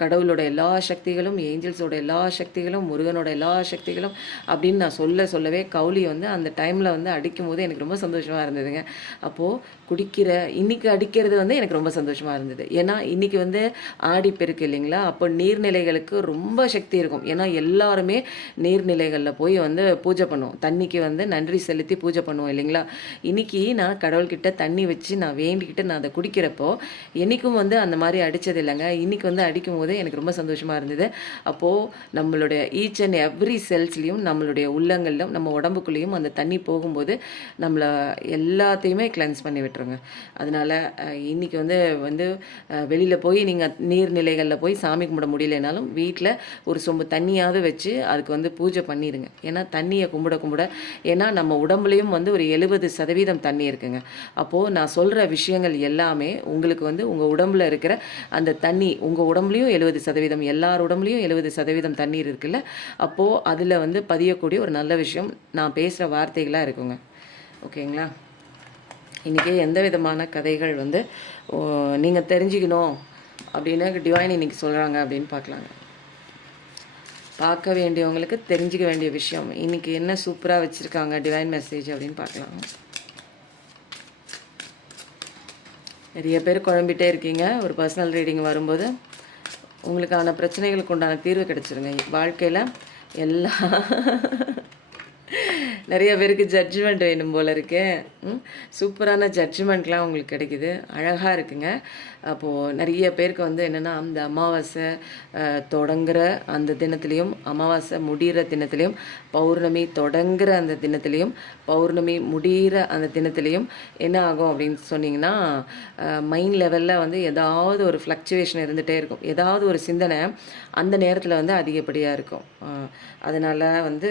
கடவுளோட எல்லா சக்திகளும், ஏஞ்சல்ஸோட எல்லா சக்திகளும், முருகனோட எல்லா சக்திகளும் அப்படின்னு நான் சொல்லவே கவுளி வந்து அந்த டைம்ல வந்து அடிக்கும்போது எனக்கு ரொம்ப சந்தோஷமா இருந்ததுங்க. அப்போ இன்னைக்கு அடிக்கிறது வந்து எனக்கு ரொம்ப சந்தோஷமா இருந்தது. ஏன்னா இன்றைக்கி வந்து ஆடிப்பெருக்கு இல்லைங்களா, அப்போ நீர்நிலைகளுக்கு ரொம்ப சக்தி இருக்கும். ஏன்னா எல்லாருமே நீர்நிலைகளில் போய் வந்து பூஜை பண்ணுவோம், தண்ணிக்கு வந்து நன்றி செலுத்தி பூஜை பண்ணுவோம் இல்லைங்களா. இன்றைக்கி நான் கடவுள்கிட்ட தண்ணி வச்சு நான் வேண்டிக்கிட்டு நான் அதை குடிக்கிறப்போ என்றைக்கும் வந்து அந்த மாதிரி அடித்தது இல்லைங்க. இன்றைக்கி வந்து அடிக்கும் போது எனக்கு ரொம்ப சந்தோஷமாக இருந்தது. அப்போது நம்மளுடைய ஈச் அண்ட் எவ்ரி செல்ஸ்லேயும் நம்மளுடைய உள்ளங்களிலும் நம்ம உடம்புக்குள்ளேயும் அந்த தண்ணி போகும்போது நம்மளை எல்லாத்தையுமே கிளென்ஸ் பண்ணி விட்டுருங்க. அதனால் இன்றைக்கி வந்து வந்து வெளியில் போய் நீங்கள் நீர்நிலைகளில் போய் சாமி கும்பிட முடியலைனாலும் வீட்டில் ஒரு சொம்பு தண்ணியாவது வச்சு அதுக்கு வந்து பூஜை பண்ணிடுங்க. ஏன்னா தண்ணியை கும்பிட ஏன்னா நம்ம உடம்புலையும் வந்து ஒரு 70% தண்ணி இருக்குங்க. அப்போது நான் சொல்கிற விஷயங்கள் எல்லாமே உங்களுக்கு வந்து உங்கள் உடம்புல இருக்கிற அந்த தண்ணி, உங்கள் உடம்புலையும் 70%, எல்லார் உடம்புலையும் 70% தண்ணீர் இருக்குல்ல, அப்போது அதில் வந்து பதியக்கூடிய ஒரு நல்ல விஷயம் நான் பேசுகிற வார்த்தைகளாக இருக்குங்க. ஓகேங்களா. இன்றைக்கி எந்த விதமான கதைகள் வந்து நீங்கள் தெரிஞ்சுக்கணும் அப்படின்னு டிவைன் இன்றைக்கி சொல்கிறாங்க அப்படின்னு பார்க்கலாங்க. பார்க்க வேண்டியவங்களுக்கு தெரிஞ்சுக்க வேண்டிய விஷயம் இன்றைக்கி என்ன சூப்பராக வச்சுருக்காங்க டிவைன் மெசேஜ் அப்படின்னு பார்க்கலாம். நிறைய பேர் குழம்பிட்டே இருக்கீங்க. ஒரு பர்சனல் ரீடிங் வரும்போது உங்களுக்கான பிரச்சனைகளுக்கு உண்டான தீர்வு கிடச்சிருங்க. வாழ்க்கையில் எல்லா நிறைய பேருக்கு ஜட்ஜ்மெண்ட் வேணும் போல் இருக்கு. சூப்பரான ஜட்ஜ்மெண்ட்லாம் உங்களுக்கு கிடைக்குது, அழகாக இருக்குங்க. அப்போது நிறைய பேருக்கு வந்து என்னென்னா, அந்த அமாவாசை தொடங்குகிற அந்த தினத்துலேயும், அமாவாசை முடிகிற தினத்துலேயும், பௌர்ணமி தொடங்குகிற அந்த தினத்துலேயும், பௌர்ணமி முடிகிற அந்த தினத்துலேயும் என்ன ஆகும் அப்படின்னு சொன்னிங்கன்னா, மைண்ட் லெவலில் வந்து ஏதாவது ஒரு ஃப்ளக்சுவேஷன் இருந்துகிட்டே இருக்கும். ஏதாவது ஒரு சிந்தனை அந்த நேரத்தில் வந்து அதிகப்படியாக இருக்கும். அதனால் வந்து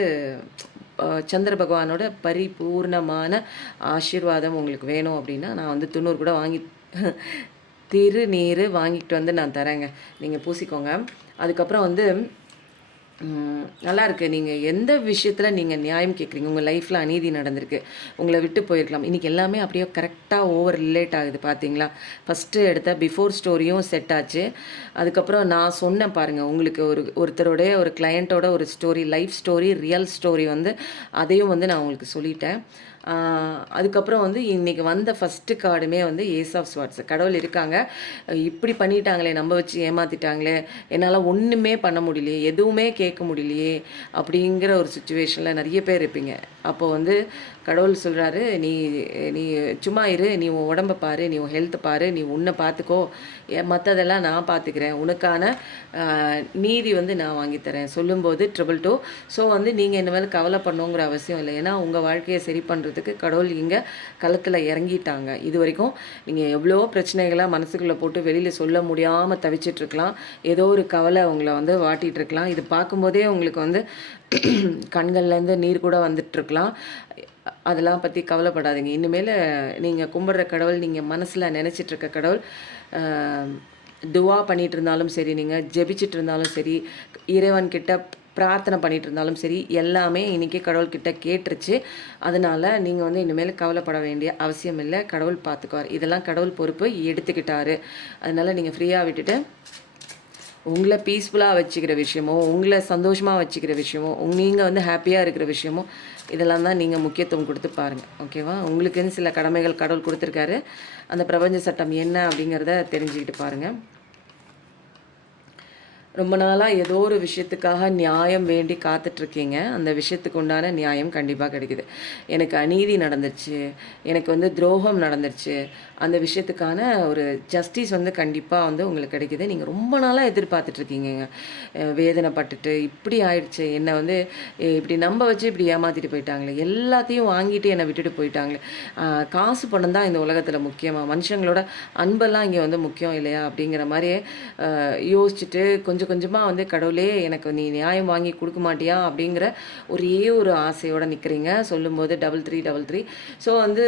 சந்திர பகவானோட பரிபூர்ணமான ஆசீர்வாதம் உங்களுக்கு வேணும் அப்படின்னா நான் வந்து 90 கூட வாங்கி திருநீர் வாங்கிட்டு வந்து நான் தரேங்க. நீங்கள் பூசிக்கோங்க. அதுக்கப்புறம் வந்து நல்லாயிருக்கு. நீங்கள் எந்த விஷயத்தில் நீங்கள் நியாயம் கேட்குறீங்க, உங்கள் லைஃப்பில் அநீதி நடந்திருக்கு, உங்களை விட்டு போயிருக்கலாம், இன்றைக்கி எல்லாமே அப்படியே கரெக்டாக ஓவர் ரிலேட் ஆகுது பார்த்தீங்களா. ஃபஸ்ட்டு எடுத்த பிஃபோர் ஸ்டோரியும் செட் ஆச்சு. அதுக்கப்புறம் நான் சொன்னேன் பாருங்கள், உங்களுக்கு ஒருத்தருடைய ஒரு கிளையண்ட்டோட ஒரு story, life story, real story வந்து அதையும் வந்து நான் உங்களுக்கு சொல்லிட்டேன். அதுக்கப்புறம் வந்து இன்றைக்கி வந்த ஃபஸ்ட்டு கார்டுமே வந்து ஏஸ் ஆஃப் ஸ்வார்ட்ஸ். கடவுள் இருக்காங்க, இப்படி பண்ணிட்டாங்களே, நம்ப வச்சு ஏமாற்றிட்டாங்களே, என்னால் ஒன்றுமே பண்ண முடியலையே, எதுவுமே கேட்க முடியலையே அப்படிங்கிற ஒரு சுச்சுவேஷனில் நிறைய பேர் இருப்பீங்க. அப்போ வந்து கடவுள் சொல்கிறாரு, நீ நீ சும்மா இரு, நீ உன் உடம்பை பாரு, நீ உன் ஹெல்த்தை பாரு, நீ உன்னை பார்த்துக்கோ, மற்றதெல்லாம் நான் பார்த்துக்கிறேன், உனக்கான நீதி வந்து நான் வாங்கித்தரேன் சொல்லும்போது 222. ஸோ வந்து நீங்கள் இந்த மேலே கவலை பண்ணணுங்கிற அவசியம் இல்லை. ஏன்னா உங்கள் வாழ்க்கையை சரி பண்ணுறதுக்கு கடவுள் இங்கே களத்தில் இறங்கிட்டாங்க. இது வரைக்கும் நீங்கள் எவ்வளோ பிரச்சனைகளாக மனசுக்குள்ளே போட்டு வெளியில் சொல்ல முடியாமல் தவிச்சிட்ருக்கலாம், ஏதோ ஒரு கவலை உங்களை வந்து வாட்டிகிட்ருக்கலாம். இது பார்க்கும்போதே உங்களுக்கு வந்து கண்கள்லேருந்து நீர் கூட வந்துட்டுருக்கலாம். அதெல்லாம் பற்றி கவலைப்படாதீங்க. இனிமேல் நீங்கள் கும்பிட்ற கடவுள், நீங்கள் மனசில் நினச்சிட்ருக்க கடவுள், துவா பண்ணிகிட்டு இருந்தாலும் சரி, நீங்கள் ஜெபிச்சிட்டு இருந்தாலும் சரி, இறைவன்கிட்ட பிரார்த்தனை பண்ணிகிட்டு இருந்தாலும் சரி, எல்லாமே இன்றைக்கி கடவுள்கிட்ட கேட்டுருச்சு. அதனால் நீங்கள் வந்து இனிமேல் கவலைப்பட வேண்டிய அவசியம் இல்லை. கடவுள் பார்த்துக்குவார். இதெல்லாம் கடவுள் பொறுப்பு எடுத்துக்கிட்டாரு. அதனால் நீங்கள் ஃப்ரீயாக விட்டுட்டு உங்களை பீஸ்ஃபுல்லாக வச்சுக்கிற விஷயமோ, உங்களை சந்தோஷமாக வச்சுக்கிற விஷயமோ, நீங்கள் வந்து ஹாப்பியாக இருக்கிற விஷயமோ, இதெல்லாம் தான் நீங்கள் முக்கியத்துவம் கொடுத்து பாருங்கள். ஓகேவா. உங்களுக்குன்னு சில கடமைகள் கடவுள் கொடுத்துருக்காரு. அந்த பிரபஞ்ச சட்டம் என்ன அப்படிங்கிறத தெரிஞ்சுக்கிட்டு பாருங்கள். ரொம்ப நாளாக ஏதோ ஒரு விஷயத்துக்காக நியாயம் வேண்டி காத்துட்ருக்கீங்க. அந்த விஷயத்துக்கு உண்டான நியாயம் கண்டிப்பாக கிடைக்குது. எனக்கு அநீதி நடந்துருச்சு, எனக்கு வந்து துரோகம் நடந்துருச்சு, அந்த விஷயத்துக்கான ஒரு ஜஸ்டிஸ் வந்து கண்டிப்பாக வந்து உங்களுக்கு கிடைக்குது. நீங்கள் ரொம்ப நாளாக எதிர்பார்த்துட்ருக்கீங்க. வேதனைப்பட்டுட்டு இப்படி ஆயிடுச்சு, என்னை வந்து இப்படி நம்ப வச்சு இப்படி ஏமாற்றிட்டு போயிட்டாங்களே, எல்லாத்தையும் வாங்கிட்டு என்னை விட்டுட்டு போயிட்டாங்களே, காசு பணம் தான் இந்த உலகத்தில் முக்கியமாக, மனுஷங்களோட அன்பெல்லாம் இங்கே வந்து முக்கியம் இல்லையா அப்படிங்கிற மாதிரியே யோசிச்சுட்டு கொஞ்சம் கொஞ்சமாக வந்து கடவுளே எனக்கு நீ நியாயம் வாங்கி கொடுக்க மாட்டியா அப்படிங்கிற ஒரே ஒரு ஆசையோடு நிற்கிறீங்க சொல்லும்போது 3333. ஸோ வந்து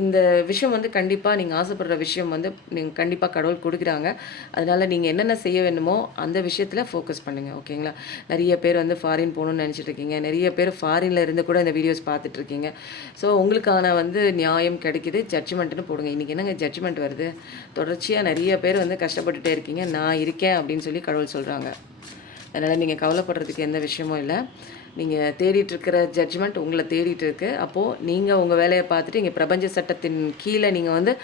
இந்த விஷயம் வந்து கண்டிப்பாக நீங்கள் ஆசைப்படுற விஷயம் வந்து நீங்கள் கண்டிப்பாக கடவுள் கொடுக்குறாங்க. அதனால் நீங்கள் என்னென்ன செய்ய வேணுமோ அந்த விஷயத்தில் ஃபோக்கஸ் பண்ணுங்கள். ஓகேங்களா. நிறைய பேர் வந்து ஃபாரின் போகணுன்னு நினச்சிட்டு இருக்கீங்க, நிறைய பேர் ஃபாரினில் இருந்து கூட இந்த வீடியோஸ் பார்த்துட்ருக்கீங்க. ஸோ உங்களுக்கான வந்து நியாயம் கிடைக்குது. ஜட்ஜ்மெண்ட்டுன்னு போடுங்க. இன்றைக்கி என்னங்க ஜட்ஜ்மெண்ட் வருது, தொடர்ச்சியாக நிறைய பேர் வந்து கஷ்டப்பட்டுட்டே இருக்கீங்க, நான் இருக்கேன் அப்படின்னு சொல்லி கடவுள் சொல்கிறாங்க. அதனால் நீங்கள் கவலைப்படுறதுக்கு எந்த விஷயமும் இல்லை. நீங்கள் தேடிட்டுருக்கிற ஜட்ஜ்மெண்ட் உங்களை தேடிட்டு இருக்கு. அப்போது நீங்கள் உங்கள் வேலையை பார்த்துட்டு இங்கே பிரபஞ்ச சட்டத்தின் கீழே நீங்கள் வந்து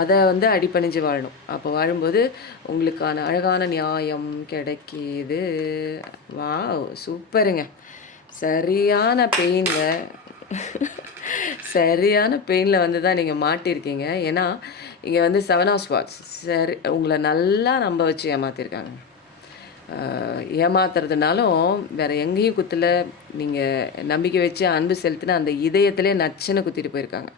அதை வந்து அடிபணிஞ்சு வாழணும். அப்போ வாழும்போது உங்களுக்கான அழகான நியாயம் கிடைக்கிது. வாவ்! சூப்பருங்க. சரியான பெயினில் சரியான பெயினில் வந்து தான் நீங்கள் மாட்டியிருக்கீங்க. ஏன்னா இங்கே வந்து 7 ஆஃப் ஸ்வார்ட்ஸ் சரி உங்களை நல்லா நம்ப வச்சு ஏமாத்திருக்காங்க. ஏமாத்துறதுனாலும் வேறு எங்கேயும் குத்தல. நீங்கள் நம்பிக்கை வச்சு அன்பு செலுத்தின அந்த இதயத்திலே நச்சுன்னு குத்திட்டு போயிருக்காங்க.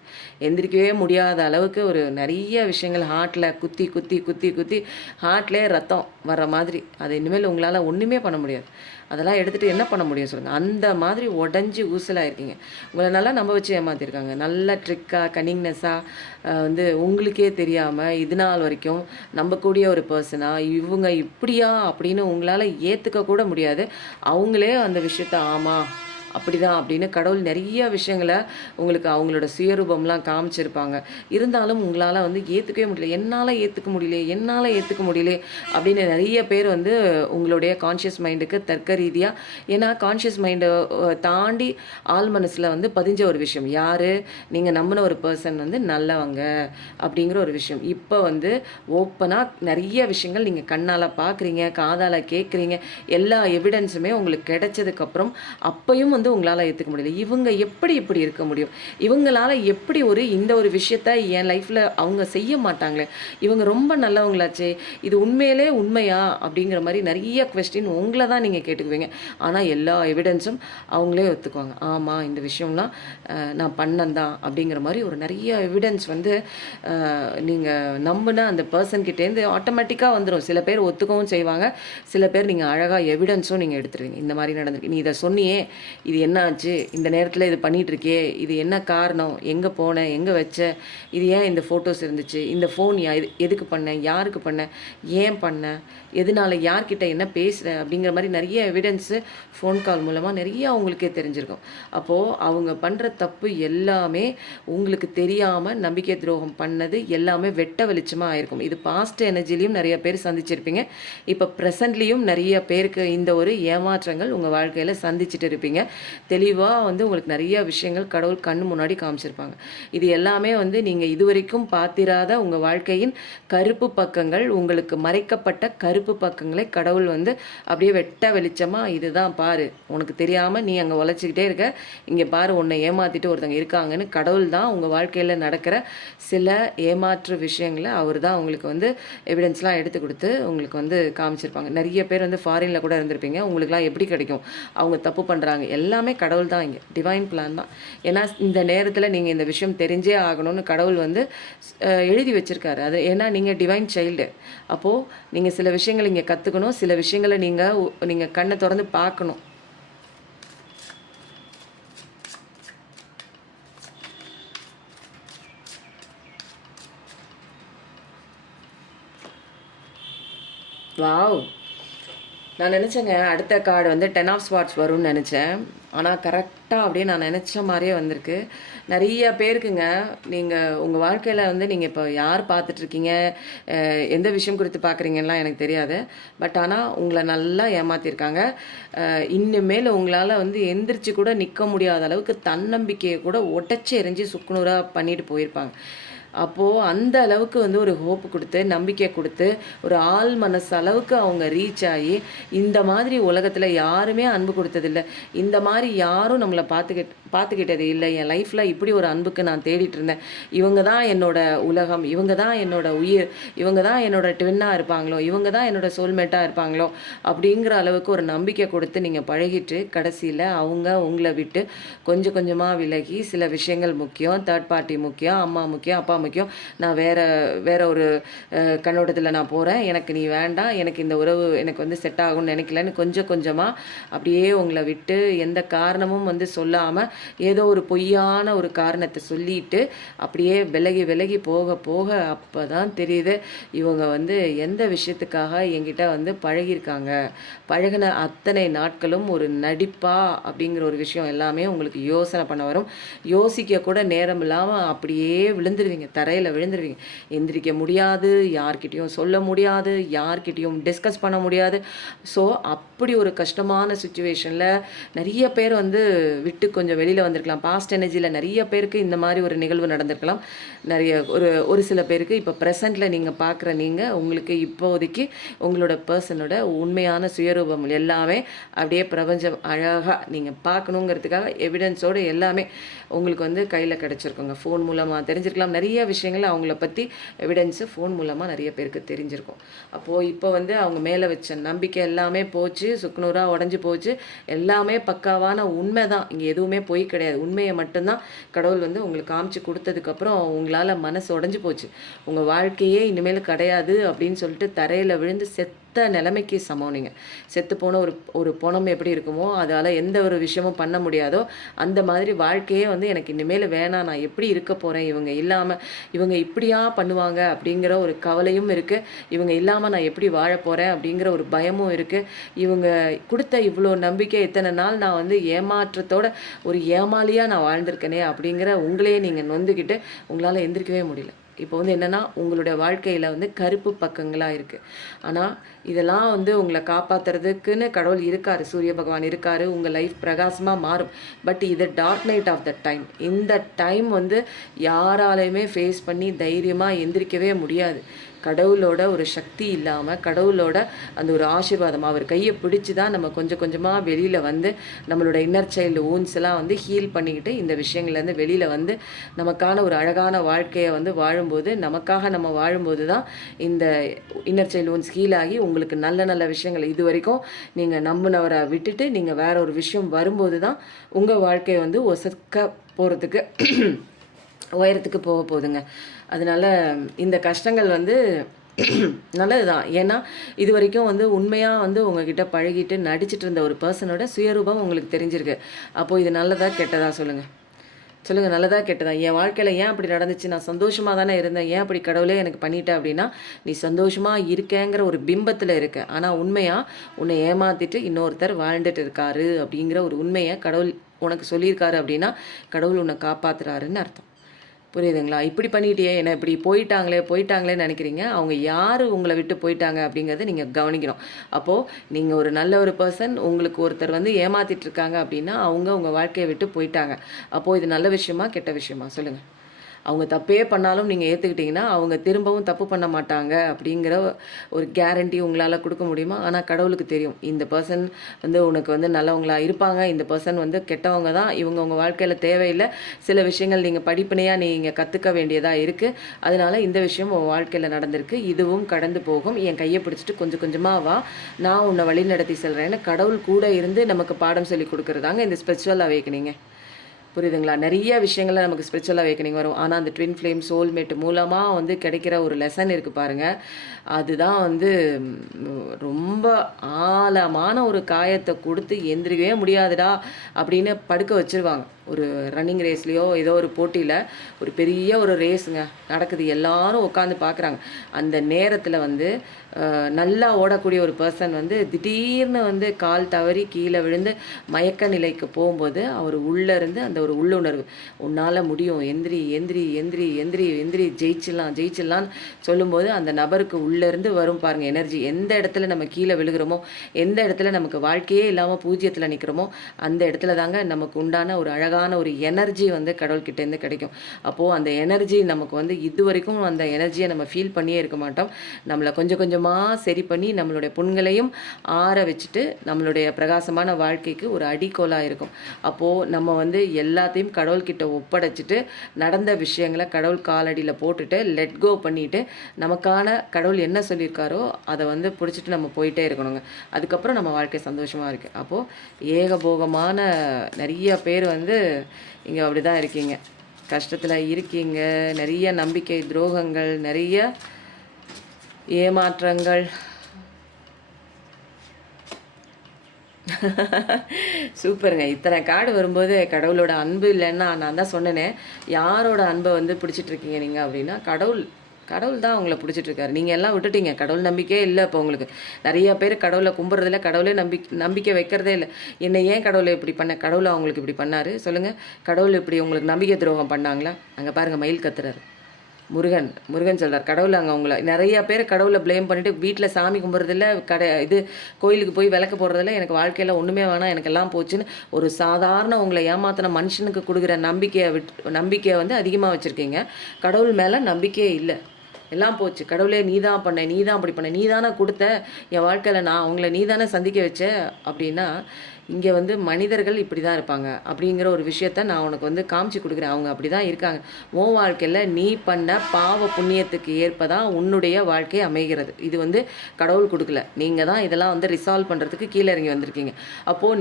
எந்திரிக்கவே முடியாத அளவுக்கு ஒரு நிறைய விஷயங்கள் ஹார்ட்டில் குத்தி குத்தி குத்தி குத்தி ஹார்ட்லேயே ரத்தம் வர்ற மாதிரி. அது இனிமேல் உங்களால் ஒன்றுமே பண்ண முடியாது. அதெல்லாம் எடுத்துகிட்டு என்ன பண்ண முடியும் சொல்லுங்கள்? அந்த மாதிரி உடஞ்சி ஊசலாக இருக்கீங்க. உங்களை நல்லா நம்ப வச்சு ஏமாற்றிருக்காங்க. நல்ல ட்ரிக்காக கன்னிங்னஸாக வந்து உங்களுக்கே தெரியாமல் இது நாள் வரைக்கும் நம்பக்கூடிய ஒரு பர்சனாக இவங்க இப்படியா அப்படின்னு உங்களால் ஏற்றுக்க கூட முடியாது. அவங்களே அந்த விஷயத்த ஆமாம் அப்படிதான் அப்படின்னு கடவுள் நிறைய விஷயங்களை உங்களுக்கு அவங்களோட சுயரூபம்லாம் காமிச்சிருப்பாங்க. இருந்தாலும் உங்களால் வந்து ஏற்றுக்கவே முடியல. என்னால் ஏற்றுக்க முடியல அப்படின்னு நிறைய பேர் வந்து உங்களுடைய கான்ஷியஸ் மைண்டுக்கு தர்க்க ரீதியாக, ஏன்னா கான்ஷியஸ் மைண்டை தாண்டி ஆள் மனசில் வந்து பதிஞ்ச ஒரு விஷயம். யார் நீங்கள் நம்பின ஒரு பர்சன் வந்து நல்லவங்க அப்படிங்கிற ஒரு விஷயம். இப்போ வந்து ஓப்பனாக நிறைய விஷயங்கள் நீங்கள் கண்ணால் பார்க்குறீங்க, காதால் கேட்குறீங்க. எல்லா எவிடன்ஸுமே உங்களுக்கு கிடைச்சதுக்கப்புறம் அப்பையும் வந்து உங்களால் ஏற்றுக்க முடியல. இவங்க எப்படி இப்படி இருக்க முடியும்? இவங்களால எப்படி இந்த ஒரு விஷயத்த என் லைஃப்பில் அவங்க செய்ய மாட்டாங்களே, இவங்க ரொம்ப நல்லவங்களாச்சே, இது உண்மையிலே உண்மையா அப்படிங்கிற மாதிரி நிறைய கொஸ்டின் உங்களை தான் நீங்கள் கேட்டுக்குவீங்க. ஆனால் எல்லா எவிடன்ஸும் அவங்களே ஒத்துக்குவாங்க. ஆமாம், இந்த விஷயம்லாம் நான் பண்ணந்தான் அப்படிங்கிற மாதிரி ஒரு நிறைய எவிடன்ஸ் வந்து நீங்கள் நம்பின அந்த பர்சன்கிட்டேருந்து ஆட்டோமேட்டிக்காக வந்துடும். சில பேர் ஒத்துக்கவும் செய்வாங்க, சில பேர் நீங்கள் அழகாக எவிடன்ஸும் நீங்கள் எடுத்துருவீங்க. இந்த மாதிரி நடந்திருக்கு, நீ இதை சொன்னியே, இது என்ன ஆச்சு, இந்த நேரத்தில் இது பண்ணிகிட்ருக்கே, இது என்ன காரணம், எங்கே போனேன், எங்கே வச்ச, இது ஏன் இந்த ஃபோட்டோஸ் இருந்துச்சு, இந்த ஃபோன் எதுக்கு பண்ணேன், யாருக்கு பண்ணேன், ஏன் பண்ணேன், எதனால, யார்கிட்ட என்ன பேசுகிறேன் அப்படிங்கிற மாதிரி நிறைய எவிடன்ஸு ஃபோன் கால் மூலமாக நிறைய அவங்களுக்கே தெரிஞ்சிருக்கும். அப்போது அவங்க பண்ணுற தப்பு எல்லாமே உங்களுக்கு தெரியாமல் நம்பிக்கை துரோகம் பண்ணது எல்லாமே வெட்ட வெளிச்சமாக ஆயிருக்கும். இது பாஸ்ட் எனர்ஜிலையும் நிறைய பேர் சந்திச்சிருப்பீங்க. இப்போ ப்ரெசண்ட்லேயும் நிறைய பேருக்கு இந்த ஒரு ஏமாற்றங்கள் உங்கள் வாழ்க்கையில் சந்திச்சுட்டு இருப்பீங்க. தெளிவாக வந்து உங்களுக்கு நிறைய விஷயங்கள் கடவுள் கண்ணு முன்னாடி காமிச்சிருப்பாங்க. இது எல்லாமே வந்து நீங்கள் இதுவரைக்கும் பார்த்திராத உங்கள் வாழ்க்கையின் கருப்பு பக்கங்கள், உங்களுக்கு மறைக்கப்பட்ட கருப்பு பக்கங்களை கடவுள் வந்து அப்படியே வெட்ட வெளிச்சமாக இதுதான் பாரு, உனக்கு தெரியாமல் நீ அங்கே உழைச்சிக்கிட்டே இருக்க, இங்கே பாரு உன்னை ஏமாற்றிட்டு ஒருத்தங்க இருக்காங்கன்னு கடவுள் தான் உங்கள் வாழ்க்கையில் நடக்கிற சில ஏமாற்று விஷயங்களை அவர் தான் உங்களுக்கு வந்து எவிடன்ஸ்லாம் எடுத்து கொடுத்து உங்களுக்கு வந்து காமிச்சிருப்பாங்க. நிறைய பேர் வந்து ஃபாரினில் கூட இருந்திருப்பீங்க. உங்களுக்குலாம் எப்படி கிடைக்கும், அவங்க தப்பு பண்ணுறாங்க, எல்லாமே கடவுள் தான், இங்கே டிவைன் பிளான் தான். ஏன்னா இந்த நேரத்தில் நீங்கள் இந்த விஷயம் தெரிஞ்சே ஆகணும்னு கடவுள் வந்து எழுதி வச்சுருக்காரு. அது ஏன்னா நீங்கள் டிவைன் சைல்டு. அப்போது நீங்கள் சில விஷயங்கள் இங்கே கற்றுக்கணும், சில விஷயங்களை நீங்கள் கண்ணை திறந்து பார்க்கணும். வாவ்! நான் நினச்சேங்க அடுத்த கார்டு வந்து 10 ஆஃப் ஸ்வார்ட்ஸ் வரும்னு நினச்சேன். ஆனால் கரெக்டாக அப்படியே நான் நினச்ச மாதிரியே வந்திருக்கு. நிறைய பேருக்குங்க, நீங்கள் உங்கள் வாழ்க்கையில் வந்து நீங்கள் இப்போ யார் பார்த்துட்ருக்கீங்க, எந்த விஷயம் குறித்து பார்க்குறீங்கலாம் எனக்கு தெரியாது. பட் ஆனால் உங்களை நல்லா ஏமாற்றிருக்காங்க. இனிமேல் உங்களால் வந்து எந்திரிச்சு கூட நிற்க முடியாத அளவுக்கு தன்னம்பிக்கையை கூட உடச்சி எரிஞ்சு சுக்குநூறாக பண்ணிட்டு போயிருப்பாங்க. அப்போது அந்த அளவுக்கு வந்து ஒரு ஹோப்பு கொடுத்து, நம்பிக்கை கொடுத்து, ஒரு ஆள் மனசு அளவுக்கு அவங்க ரீச் ஆகி, இந்த மாதிரி உலகத்தில் யாருமே அன்பு கொடுத்ததில்ல, இந்த மாதிரி யாரும் நம்மளை பார்த்துக்கிட்டது இல்லை, என் லைஃப்பில் இப்படி ஒரு அன்புக்கு நான் தேடிட்டு இருந்தேன், இவங்க தான் என்னோட உலகம், இவங்க தான் என்னோட உயிர், இவங்க தான் என்னோட ட்வின்னாக இருப்பாங்களோ, இவங்க தான் என்னோட சோல்மேட்டாக இருப்பாங்களோ அப்படிங்கிற அளவுக்கு ஒரு நம்பிக்கை கொடுத்து நீங்கள் பழகிட்டு கடைசியில் அவங்க உங்களை விட்டு கொஞ்சம் கொஞ்சமாக விலகி, சில விஷயங்கள் முக்கியம், தேர்ட் பார்ட்டி முக்கியம், அம்மா முக்கியம், அப்பா முக்கியம், நான் வேற ஒரு கண்ணோட்டத்தில் நான் போகிறேன், எனக்கு நீ வேண்டாம், எனக்கு இந்த உறவு எனக்கு வந்து செட் ஆகும்னு நினைக்கலன்னு கொஞ்சம் கொஞ்சமாக அப்படியே உங்களை விட்டு எந்த காரணமும் வந்து சொல்லாமல் ஏதோ ஒரு பொய்யான ஒரு காரணத்தை சொல்லிட்டு அப்படியே விலகி விலகி போக போக அப்போ தான் தெரியுது இவங்க வந்து எந்த விஷயத்துக்காக என்கிட்ட வந்து பழகியிருக்காங்க. பழகின அத்தனை நாட்களும் ஒரு நடிப்பா அப்படிங்கிற ஒரு விஷயம் எல்லாமே உங்களுக்கு யோசனை பண்ண வரும். யோசிக்க கூட நேரம் இல்லாமல் அப்படியே விழுந்துருவீங்க, தரையில் விழுந்துருவீங்க. எந்திரிக்க முடியாது, யார்கிட்டையும் சொல்ல முடியாது, யார்கிட்டையும் டிஸ்கஸ் பண்ண முடியாது. ஸோ அப்படி ஒரு கஷ்டமான சுச்சுவேஷனில் நிறைய பேர் வந்து விட்டு கொஞ்சம் வெளியில் வந்திருக்கலாம். பாஸ்ட் எனர்ஜியில் நிறைய பேருக்கு இந்த மாதிரி ஒரு நிகழ்வு நடந்திருக்கலாம். நிறைய ஒரு சில பேருக்கு இப்போ ப்ரெசண்ட்டில் நீங்கள் பார்க்குற உங்களுக்கு இப்போதைக்கு உங்களோட பர்சனோட உண்மையான சுயரூபம் எல்லாமே அப்படியே பிரபஞ்சம் அழகாக நீங்கள் பார்க்கணுங்கிறதுக்காக எவிடன்ஸோடு எல்லாமே உங்களுக்கு வந்து கையில் கிடச்சிருக்குங்க. ஃபோன் மூலமாக தெரிஞ்சிருக்கலாம். நிறைய விஷயங்கள் அவங்கள பற்றி எவிடன்ஸு ஃபோன் மூலமாக நிறைய பேருக்கு தெரிஞ்சிருக்கும். அப்போது இப்போ வந்து அவங்க மேலே வச்ச நம்பிக்கை எல்லாமே போச்சு, சுக்குநூறாக உடஞ்சி போச்சு. எல்லாமே பக்காவான உண்மை தான். இங்கே எதுவுமே பொய் கிடையாது. உண்மையை மட்டும்தான் கடவுள் வந்து உங்களுக்கு காமிச்சு கொடுத்ததுக்கப்புறம் உங்களால் மனசு உடஞ்சி போச்சு. உங்கள் வாழ்க்கையே இனிமேல் கிடையாது அப்படின்னு சொல்லிட்டு தரையில் விழுந்து நிலைமைக்கு சமம். நீங்கள் செத்து போன ஒரு பொணம் எப்படி இருக்குமோ அதால் எந்த ஒரு விஷயமும் பண்ண முடியாதோ அந்த மாதிரி வாழ்க்கையே வந்து எனக்கு இனிமேல் வேணாம், நான் எப்படி இருக்க போகிறேன், இவங்க இல்லாமல் இவங்க இப்படியா பண்ணுவாங்க அப்படிங்கிற ஒரு கவலையும் இருக்குது. இவங்க இல்லாமல் நான் எப்படி வாழ போகிறேன் அப்படிங்கிற ஒரு பயமும் இருக்குது. இவங்க கொடுத்த இவ்வளோ நம்பிக்கை இத்தனை நாள் நான் வந்து ஏமாற்றத்தோட ஒரு ஏமாலியாக நான் வாழ்ந்திருக்கேனே அப்படிங்கிற உங்களையே நீங்கள் நொந்துக்கிட்டு உங்களால் எந்திரிக்கவே முடியல. இப்போ வந்து என்னென்னா உங்களுடைய வாழ்க்கையில் வந்து கருப்பு பக்கங்களாக இருக்குது. ஆனால் இதெல்லாம் வந்து உங்களை காப்பாற்றுறதுக்குன்னு கடவுள் இருக்கார், சூரிய பகவான் இருக்கார். உங்கள் லைஃப் பிரகாசமாக மாறும். பட் இது dark night of the time. இந்த டைம் வந்து யாராலையுமே ஃபேஸ் பண்ணி தைரியமாக எந்திரிக்கவே முடியாது. கடவுளோட ஒரு சக்தி இல்லாமல் கடவுளோட அந்த ஒரு ஆசீர்வாதம் அவர் கையை பிடிச்சி தான் நம்ம கொஞ்சம் கொஞ்சமாக வெளியில் வந்து நம்மளோட இன்னர் சைல்டு ஊன்ஸ் எல்லாம் வந்து ஹீல் பண்ணிக்கிட்டு இந்த விஷயங்கள்லேருந்து வெளியில் வந்து நமக்கான ஒரு அழகான வாழ்க்கையை வந்து வாழும்போது, நமக்காக நம்ம வாழும்போது தான் இந்த இன்னர் சைல்டு ஊன்ஸ் ஹீல் ஆகி உங்களுக்கு நல்ல நல்ல விஷயங்கள் இது வரைக்கும் நீங்கள் நம்பினவரை விட்டுட்டு நீங்கள் வேற ஒரு விஷயம் வரும்போது தான் உங்கள் வாழ்க்கையை வந்து ஒசக்க போகிறதுக்கு உயரத்துக்கு போக போகுதுங்க. அதனால் இந்த கஷ்டங்கள் வந்து நல்லது தான். ஏன்னா இது வரைக்கும் வந்து உண்மையாக வந்து உங்ககிட்ட பழகிட்டு நடிச்சிட்டு இருந்த ஒரு பர்சனோட சுயரூபம் உங்களுக்கு தெரிஞ்சிருக்கு. அப்போது இது நல்லதா கெட்டதா சொல்லுங்கள், நல்லதா கெட்டதா? என் வாழ்க்கையில் ஏன் அப்படி நடந்துச்சு? நான் சந்தோஷமாக தானே இருந்தேன், ஏன் அப்படி கடவுளே எனக்கு பண்ணிட்டேன் அப்படின்னா, நீ சந்தோஷமாக இருக்கேங்கிற ஒரு பிம்பத்தில் இருக்க. ஆனால் உண்மையாக உன்னை ஏமாற்றிட்டு இன்னொருத்தர் வாழ்ந்துட்டு இருக்காரு அப்படிங்கிற ஒரு உண்மையை கடவுள் உனக்கு சொல்லியிருக்காரு அப்படின்னா கடவுள் உன்னை காப்பாற்றுறாருன்னு அர்த்தம். புரியுதுங்களா? இப்படி பண்ணிட்டியே, என்ன இப்படி போயிட்டாங்களேன்னு நினைக்கிறீங்க. அவங்க யார் உங்களை விட்டு போயிட்டாங்க அப்படிங்கிறத நீங்கள் கவனிக்கணும். அப்போது நீங்கள் ஒரு நல்ல ஒரு பர்சன், உங்களுக்கு ஒருத்தர் வந்து ஏமாற்றிட்டு இருக்காங்க அப்படின்னா அவங்க உங்கள் வாழ்க்கையை விட்டு போயிட்டாங்க. அப்போது இது நல்ல விஷயமா கெட்ட விஷயமா சொல்லுங்கள்? அவங்க தப்பே பண்ணாலும் நீங்கள் ஏற்றுக்கிட்டிங்கன்னா அவங்க திரும்பவும் தப்பு பண்ண மாட்டாங்க அப்படிங்கிற ஒரு கேரண்டி உங்களால் கொடுக்க முடியுமா? ஆனால் கடவுளுக்கு தெரியும் இந்த பர்சன் வந்து உனக்கு வந்து நல்லவங்களாக இருப்பாங்க, இந்த பர்சன் வந்து கெட்டவங்க தான், இவங்க உங்கள் வாழ்க்கையில் தேவையில்லை, சில விஷயங்கள் நீங்கள் படிப்பினையாக நீங்கள் கற்றுக்க வேண்டியதாக இருக்குது, அதனால் இந்த விஷயம் உன் வாழ்க்கையில் நடந்திருக்கு, இதுவும் கடந்து போகும், என் கையை பிடிச்சிட்டு கொஞ்சம் கொஞ்சமாக வா, நான் உன்னை வழி நடத்தி செல்கிறேன்னு கடவுள் கூட இருந்து நமக்கு பாடம் சொல்லி கொடுக்குறதாங்க இந்த ஸ்பிரிச்சுவல் அவேக்கனிங்க. புரியுதுங்களா? நிறைய விஷயங்கள்ல நமக்கு ஸ்பிரிச்சுவல் அவேக்கனிங் வரும். ஆனால் அந்த ட்வின் ஃப்ளேம் சோல்மேட் மூலமாக வந்து கிடைக்கிற ஒரு லெசன் இருக்குது பாருங்கள், அதுதான் வந்து ரொம்ப ஆழமான ஒரு காயத்தை கொடுத்து எந்திரிக்கவே முடியாதுடா அப்படின்னு படுக்க வச்சுருவாங்க. ஒரு ரன்னிங் ரேஸ்லேயோ ஏதோ ஒரு போட்டியில் ஒரு பெரிய ஒரு ரேஸுங்க நடக்குது, எல்லாரும் உட்காந்து பார்க்குறாங்க. அந்த நேரத்தில் வந்து நல்லா ஓடக்கூடிய ஒரு பர்சன் வந்து திடீர்னு வந்து கால் தவறி கீழே விழுந்து மயக்க நிலைக்கு போகும்போது அவர் உள்ளேருந்து அந்த ஒரு உள்ளுணர்வு, உன்னால் முடியும், எந்திரி எந்திரி எந்திரி எந்திரி எந்திரி, ஜெயிச்சிடலான்னு சொல்லும்போது அந்த நபருக்கு உள்ளேருந்து வரும் பாருங்கள் எனர்ஜி. எந்த இடத்துல நம்ம கீழே விழுகிறோமோ, எந்த இடத்துல நமக்கு வாழ்க்கையே இல்லாமல் பூஜ்ஜியத்தில் நிற்கிறோமோ அந்த இடத்துல தாங்க நமக்கு உண்டான ஒரு அழகான ஒரு எனர்ஜி வந்து கடவுள்கிட்டேருந்து கிடைக்கும். அப்போது அந்த எனர்ஜி நமக்கு வந்து இது வரைக்கும் அந்த எனர்ஜியை நம்ம ஃபீல் பண்ணியே இருக்க மாட்டோம். நம்மளை கொஞ்சம் கொஞ்சமாக சரி பண்ணி நம்மளுடைய புண்களையும் ஆற வச்சுட்டு நம்மளுடைய பிரகாசமான வாழ்க்கைக்கு ஒரு அடிக்கோலாக இருக்கும். அப்போது நம்ம வந்து எல்லாத்தையும் கடவுள்கிட்ட ஒப்படைச்சிட்டு நடந்த விஷயங்களை கடவுள் காலடியில் போட்டுட்டு லெட் கோ பண்ணிவிட்டு நமக்கான கடவுள் என்ன சொல்லியிருக்காரோ அதை வந்து பிடிச்சிட்டு நம்ம போயிட்டே இருக்கணுங்க. அதுக்கப்புறம் நம்ம வாழ்க்கை சந்தோஷமாக இருக்குது. அப்போது ஏகபோகமான நிறைய பேர் வந்து இங்கே அப்படி தான் இருக்கீங்க, கஷ்டத்தில் இருக்கீங்க, நிறைய நம்பிக்கை துரோகங்கள், நிறைய ஏமாற்றங்கள். சூப்பருங்க. இத்தனை கார்டு வரும்போது கடவுளோட அன்பு இல்லைன்னா நான் தான் சொன்னேனே, யாரோட அன்பை வந்து பிடிச்சிட்ருக்கீங்க நீங்கள் அப்படின்னா கடவுள் தான் உங்களை பிடிச்சிட்ருக்காரு. நீங்கள் எல்லாம் விட்டுட்டீங்க, கடவுள் நம்பிக்கையே இல்லை. இப்போ உங்களுக்கு நிறைய பேர் கடவுளை கும்பிட்றதில்ல, கடவுளே நம்பிக்கை வைக்கிறதே இல்லை. என்னை ஏன் கடவுளை இப்படி கடவுளை அவங்களுக்கு இப்படி பண்ணார் சொல்லுங்கள்? கடவுள் இப்படி உங்களுக்கு நம்பிக்கை துரோகம் பண்ணாங்களா? அங்கே பாருங்கள் மயில் கத்துறாரு, முருகன் சொல்கிறார். கடவுள் அங்கே உங்களை நிறையா பேர் கடவுளை ப்ளேம் பண்ணிவிட்டு வீட்டில் சாமி கும்பிட்றதில்ல, இது கோயிலுக்கு போய் விளக்கு போடுறதில்ல, எனக்கு வாழ்க்கையில் ஒன்றுமே வேணாம், எனக்கு எல்லாம் போச்சுன்னு ஒரு சாதாரண உங்களை ஏமாத்தின மனுஷனுக்கு கொடுக்குற நம்பிக்கையை வந்து அதிகமாக வச்சுருக்கீங்க. கடவுள் மேலே நம்பிக்கையே இல்லை. எல்லாம் போச்சு, கடவுளே நீ தான் பண்ண, நீ தான் அப்படி பண்ண, நீ தானே கொடுத்த என் வாழ்க்கையில், நான் அவங்கள நீ தானே சந்திக்க வச்ச அப்படின்னா, இங்கே வந்து மனிதர்கள் இப்படி தான் இருப்பாங்க அப்படிங்கிற ஒரு விஷயத்த நான் உனக்கு வந்து காமிச்சு கொடுக்குறேன். அவங்க அப்படி தான் இருக்காங்க. உன் வாழ்க்கையில் நீ பண்ண பாவ புண்ணியத்துக்கு ஏற்ப தான் உன்னுடைய வாழ்க்கை அமைகிறது. இது வந்து கடவுள் கொடுக்கல. நீங்கள் தான் இதெல்லாம் வந்து ரிசால்வ் பண்ணுறதுக்கு கீழே இறங்கி வந்திருக்கீங்க. அப்போது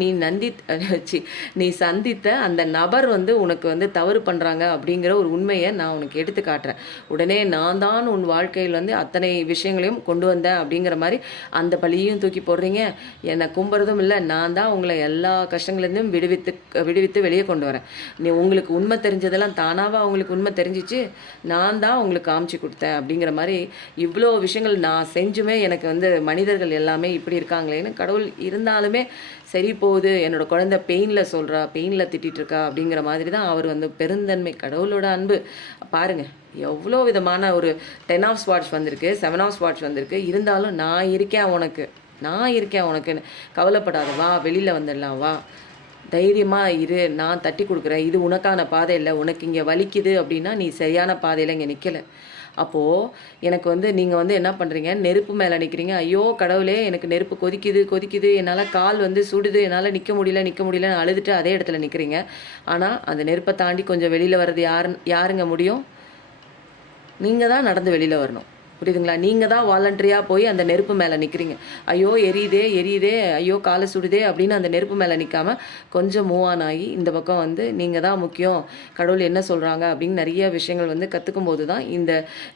நீ சந்தித்த அந்த நபர் வந்து உனக்கு வந்து தவறு பண்ணுறாங்க அப்படிங்கிற ஒரு உண்மையை நான் உனக்கு எடுத்து காட்டுறேன். உடனே நான் தான் உன் வாழ்க்கையில் வந்து அத்தனை விஷயங்களையும் கொண்டு வந்தேன் அப்படிங்கிற மாதிரி அந்த பழியையும் தூக்கி போடுறீங்க. என்னை கும்புறதும் இல்லை, நான் தான் உங்களை எல்லா கஷ்டங்கள்லேருந்தும் விடுவித்து வெளியே கொண்டு வரேன். உங்களுக்கு உண்மை தெரிஞ்சதெல்லாம் தானாக அவங்களுக்கு உண்மை தெரிஞ்சிச்சு, நான் தான் உங்களுக்கு காமிச்சு கொடுத்தேன் அப்படிங்கிற மாதிரி இவ்வளோ விஷயங்கள் நான் செஞ்சுமே எனக்கு வந்து மனிதர்கள் எல்லாமே இப்படி இருக்காங்களேன்னு, கடவுள் இருந்தாலுமே சரி போகுது, என்னோடய குழந்தை பெயினில் திட்டிகிட்டு இருக்கா அப்படிங்கிற மாதிரி தான் அவர் வந்து பெருந்தன்மை, கடவுளோட அன்பு பாருங்கள். எவ்வளோ விதமான ஒரு 10 ஆஃப் ஸ்வாட்ச் வந்திருக்கு, 7 ஆஃப் ஸ்வாட்ச் வந்திருக்கு. இருந்தாலும் நான் இருக்கேன் உனக்குன்னு கவலைப்படாத, வா வெளியில் வந்துடலாம், வா தைரியமாக இரு, நான் தட்டி கொடுக்குறேன், இது உனக்கான பாதை இல்லை, உனக்கு இங்கே வலிக்குது அப்படின்னா நீ சரியான பாதையில் இங்கே நிற்கலை. அப்போது எனக்கு வந்து நீங்கள் வந்து என்ன பண்ணுறீங்க, நெருப்பு மேலே நிற்கிறீங்க. ஐயோ கடவுளே, எனக்கு நெருப்பு கொதிக்குது, என்னால் கால் வந்து சுடுது, என்னால் நிற்க முடியலன்னு அழுதுட்டு அதே இடத்துல நிற்கிறீங்க. ஆனால் அந்த நெருப்பை தாண்டி கொஞ்சம் வெளியில் வர்றது யாருங்க முடியும்? நீங்கள் தான் நடந்து வெளியில் வரணும். புரியுதுங்களா? நீங்கள் தான் வாலண்டரியாக போய் அந்த நெருப்பு மேலே நிற்கிறீங்க. ஐயோ எரியுதே, ஐயோ காலை சுடுதே அப்படின்னு அந்த நெருப்பு மேலே நிற்காமல் கொஞ்சம் மூவ் ஆன் ஆகி இந்த பக்கம் வந்து நீங்கள் தான் முக்கியம், கடவுள் என்ன சொல்கிறாங்க அப்படின்னு நிறைய விஷயங்கள் வந்து கற்றுக்கும் போது தான் இந்த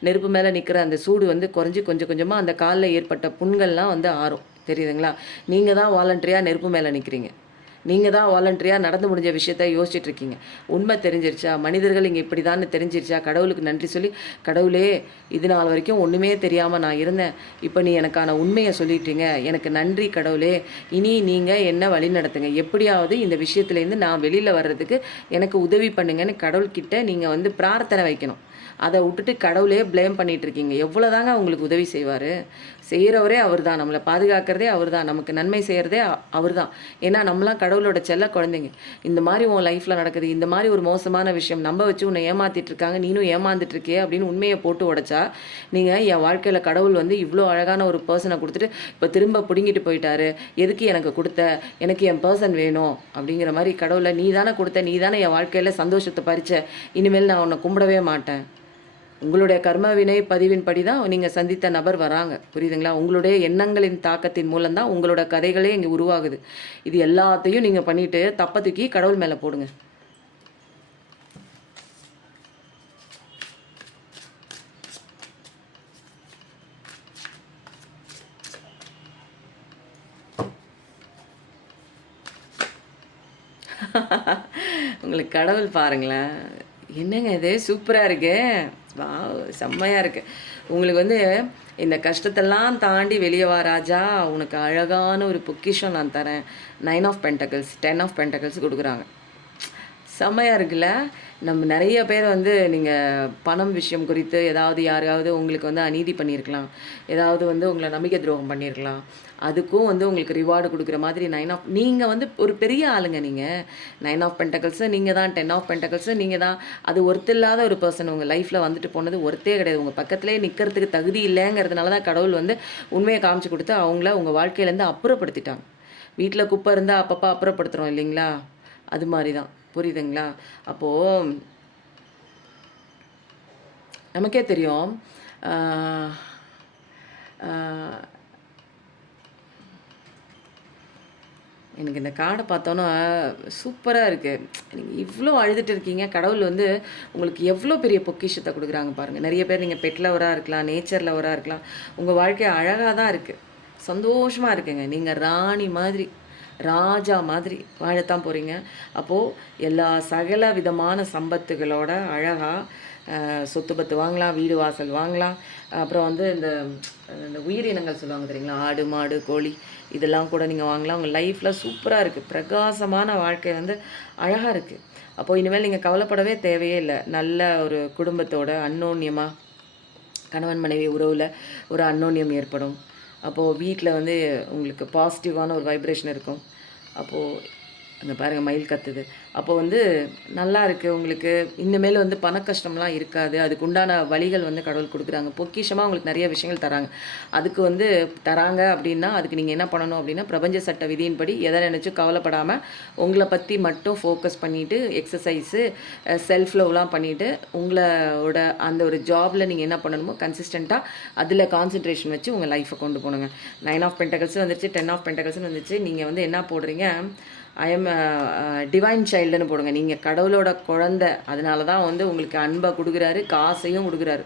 நெருப்பு மேலே நிற்கிற அந்த சூடு வந்து குறைஞ்சி கொஞ்சம் கொஞ்சமாக அந்த காலில் ஏற்பட்ட புண்கள்லாம் வந்து ஆறும். தெரியுதுங்களா? நீங்கள் தான் வாலண்டரியாக நெருப்பு மேலே நிற்கிறீங்க. நீங்கள் தான் வாலண்டரியாக நடந்து முடிஞ்ச விஷயத்த யோசிச்சுட்டு இருக்கீங்க. உண்மை தெரிஞ்சிருச்சா, மனிதர்கள் இங்கே இப்படி தான் தெரிஞ்சிருச்சா, கடவுளுக்கு நன்றி சொல்லி, கடவுளே இது நாள் வரைக்கும் ஒன்றுமே தெரியாமல் நான் இருந்தேன், இப்போ நீ எனக்கான உண்மையை சொல்லிட்டீங்க, எனக்கு நன்றி கடவுளே, இனி நீங்கள் என்ன வழி நடத்துங்க, எப்படியாவது இந்த விஷயத்துலேருந்து நான் வெளியில் வர்றதுக்கு எனக்கு உதவி பண்ணுங்கன்னு கடவுள்கிட்ட நீங்கள் வந்து பிரார்த்தனை வைக்கணும். அதை விட்டுட்டு கடவுளே ப்ளேம் பண்ணிகிட்டு இருக்கீங்க. எவ்வளோ தாங்க உங்களுக்கு உதவி செய்வார்? செய்கிறவரே அவர் தான், நம்மளை பாதுகாக்கிறதே அவர் தான், நமக்கு நன்மை செய்கிறதே அவர் தான். ஏன்னா நம்மளாம் கடவுளோட செல்ல குழந்தைங்க. இந்த மாதிரி உன் லைஃப்பில் நடக்குது, இந்த மாதிரி ஒரு மோசமான விஷயம் நம்ப வச்சு உன்னை ஏமாற்றிட்டு இருக்காங்க, நீனும் ஏமாந்துட்டுருக்கியே அப்படின்னு உண்மையை போட்டு உடைச்சா, நீங்கள் என் வாழ்க்கையில் கடவுள் வந்து இவ்வளோ அழகான ஒரு பர்சனை கொடுத்துட்டு இப்போ திரும்ப பிடுங்கிட்டு போயிட்டாரு, எதுக்கு எனக்கு கொடுத்த, எனக்கு என் பர்சன் வேணும் அப்படிங்கிற மாதிரி கடவுளை நீ தானே கொடுத்த, நீ தானே என் வாழ்க்கையில் சந்தோஷத்தை பறிச்ச, இனிமேல் நான் உன்னை கும்பிடவே மாட்டேன். உங்களுடைய கர்ம வினை பதிவின்படி தான் நீங்கள் சந்தித்த நபர் வராங்க. புரியுதுங்களா? உங்களுடைய எண்ணங்களின் தாக்கத்தின் மூலம்தான் உங்களோட கதைகளே இங்கே உருவாகுது. இது எல்லாத்தையும் நீங்கள் பண்ணிவிட்டு தப்பை தூக்கி கடவுள் மேலே போடுங்க. உங்களுக்கு கடவுள் பாருங்களேன், என்னங்க இது சூப்பராக இருக்கு, வா செம்மையாக இருக்குது. உங்களுக்கு வந்து இந்த கஷ்டத்தெல்லாம் தாண்டி வெளியே வா ராஜா, உனக்கு அழகான ஒரு பொக்கிஷம் நான் தரேன். 9 ஆஃப் பென்டக்கிள்ஸ், 10 ஆஃப் பென்டக்கிள்ஸ் கொடுக்குறாங்க. செம்மையாக இருக்குல்ல? நம்ம நிறைய பேர் வந்து நீங்கள் பணம் விஷயம் குறித்து யாரையாவது உங்களுக்கு வந்து அநீதி பண்ணியிருக்கலாம், ஏதாவது வந்து உங்களை நம்பிக்கை துரோகம் பண்ணியிருக்கலாம். அதுக்கும் வந்து உங்களுக்கு ரிவார்டு கொடுக்குற மாதிரி நீங்கள் வந்து ஒரு பெரிய ஆளுங்க. நீங்கள் 9 ஆஃப் பென்டக்கிள்ஸு நீங்கள் தான், 10 ஆஃப் பென்டக்கிள்ஸு நீங்கள் தான். அது ஒருத்தில்லாத ஒரு பர்சன் உங்கள் லைஃப்பில் வந்துட்டு போனது ஒருத்தே கிடையாது. உங்கள் பக்கத்துலேயே நிற்கிறதுக்கு தகுதி இல்லைங்கிறதுனால தான் கடவுள் வந்து உண்மையை காமிச்சு கொடுத்து அவங்கள உங்கள் வாழ்க்கையிலேருந்து அப்புறப்படுத்திட்டாங்க. வீட்டில் குப்பை இருந்தால் அப்பப்போ அப்புறப்படுத்துகிறோம் இல்லைங்களா? அது மாதிரி தான். புரியுதுங்களா? அப்போது நமக்கே தெரியும், எனக்கு இந்த கார்டை பார்த்தோன்னா சூப்பராக இருக்குது. நீங்கள் இவ்வளோ அழுதுட்டு இருக்கீங்க, கடவுள் வந்து உங்களுக்கு எவ்வளோ பெரிய பொக்கிஷத்தை கொடுக்குறாங்க பாருங்கள். நிறைய பேர் நீங்கள் பெட் லவராக இருக்கலாம், நேச்சர் லவராக இருக்கலாம், உங்கள் வாழ்க்கை அழகாக தான் இருக்குது, சந்தோஷமாக இருக்குங்க. நீங்கள் ராணி மாதிரி, ராஜா மாதிரி வாழத்தான் போகிறீங்க. அப்போது எல்லா சகல விதமான சம்பத்துகளோட அழகாக சொத்து பத்து வாங்கலாம், வீடு வாசல் வாங்கலாம். அப்புறம் வந்து இந்த உயிரினங்கள் சொல்லுவாங்க தெரியுங்களா, ஆடு மாடு கோழி இதெல்லாம் கூட நீங்கள் வாங்கலாம். உங்கள் லைஃப்பில் சூப்பராக இருக்குது, பிரகாசமான வாழ்க்கை வந்து அழகாக இருக்குது. அப்போது இனிமேல் நீங்கள் கவலைப்படவே தேவையே இல்லை. நல்ல ஒரு குடும்பத்தோட அன்னோன்யமாக கணவன் மனைவி உறவில் ஒரு அன்னோன்யம் ஏற்படும். அப்போது வீட்டில் வந்து உங்களுக்கு பாசிட்டிவான ஒரு வைப்ரேஷன் இருக்கும். அப்போது அங்கே பாருங்கள் மயில் கத்துது. அப்போ வந்து நல்லா இருக்குது உங்களுக்கு. இனிமேல் வந்து பண கஷ்டம்லாம் இருக்காது. அதுக்கு உண்டான வழிகள் வந்து கடவுள் கொடுக்குறாங்க. பொக்கிஷமாக உங்களுக்கு நிறைய விஷயங்கள் தராங்க. அதுக்கு வந்து தராங்க அப்படின்னா அதுக்கு நீங்கள் என்ன பண்ணணும் அப்படின்னா, பிரபஞ்ச சட்ட விதியின்படி எதை நினச்சும் கவலைப்படாமல் உங்களை பற்றி மட்டும் ஃபோக்கஸ் பண்ணிவிட்டு எக்ஸசைஸு செல்ஃப் லவ்லாம் பண்ணிவிட்டு உங்களோட அந்த ஒரு ஜாபில் நீங்கள் என்ன பண்ணணுமோ கன்சிஸ்டண்ட்டாக அதில் கான்சன்ட்ரேஷன் வச்சு உங்கள் லைஃப்பை கொண்டு போகணுங்க. 9 ஆஃப் பென்டகல்ஸும் வந்துருச்சு, 10 ஆஃப் பென்டகல்ஸும் வந்துச்சு. நீங்கள் வந்து என்ன போடுறீங்க, ஐ எம் டிவைன் சைல்டுன்னு போடுங்க. நீங்கள் கடவுளோட குழந்தை. அதனால தான் வந்து உங்களுக்கு அன்பை கொடுக்குறாரு, காசையும் கொடுக்குறாரு.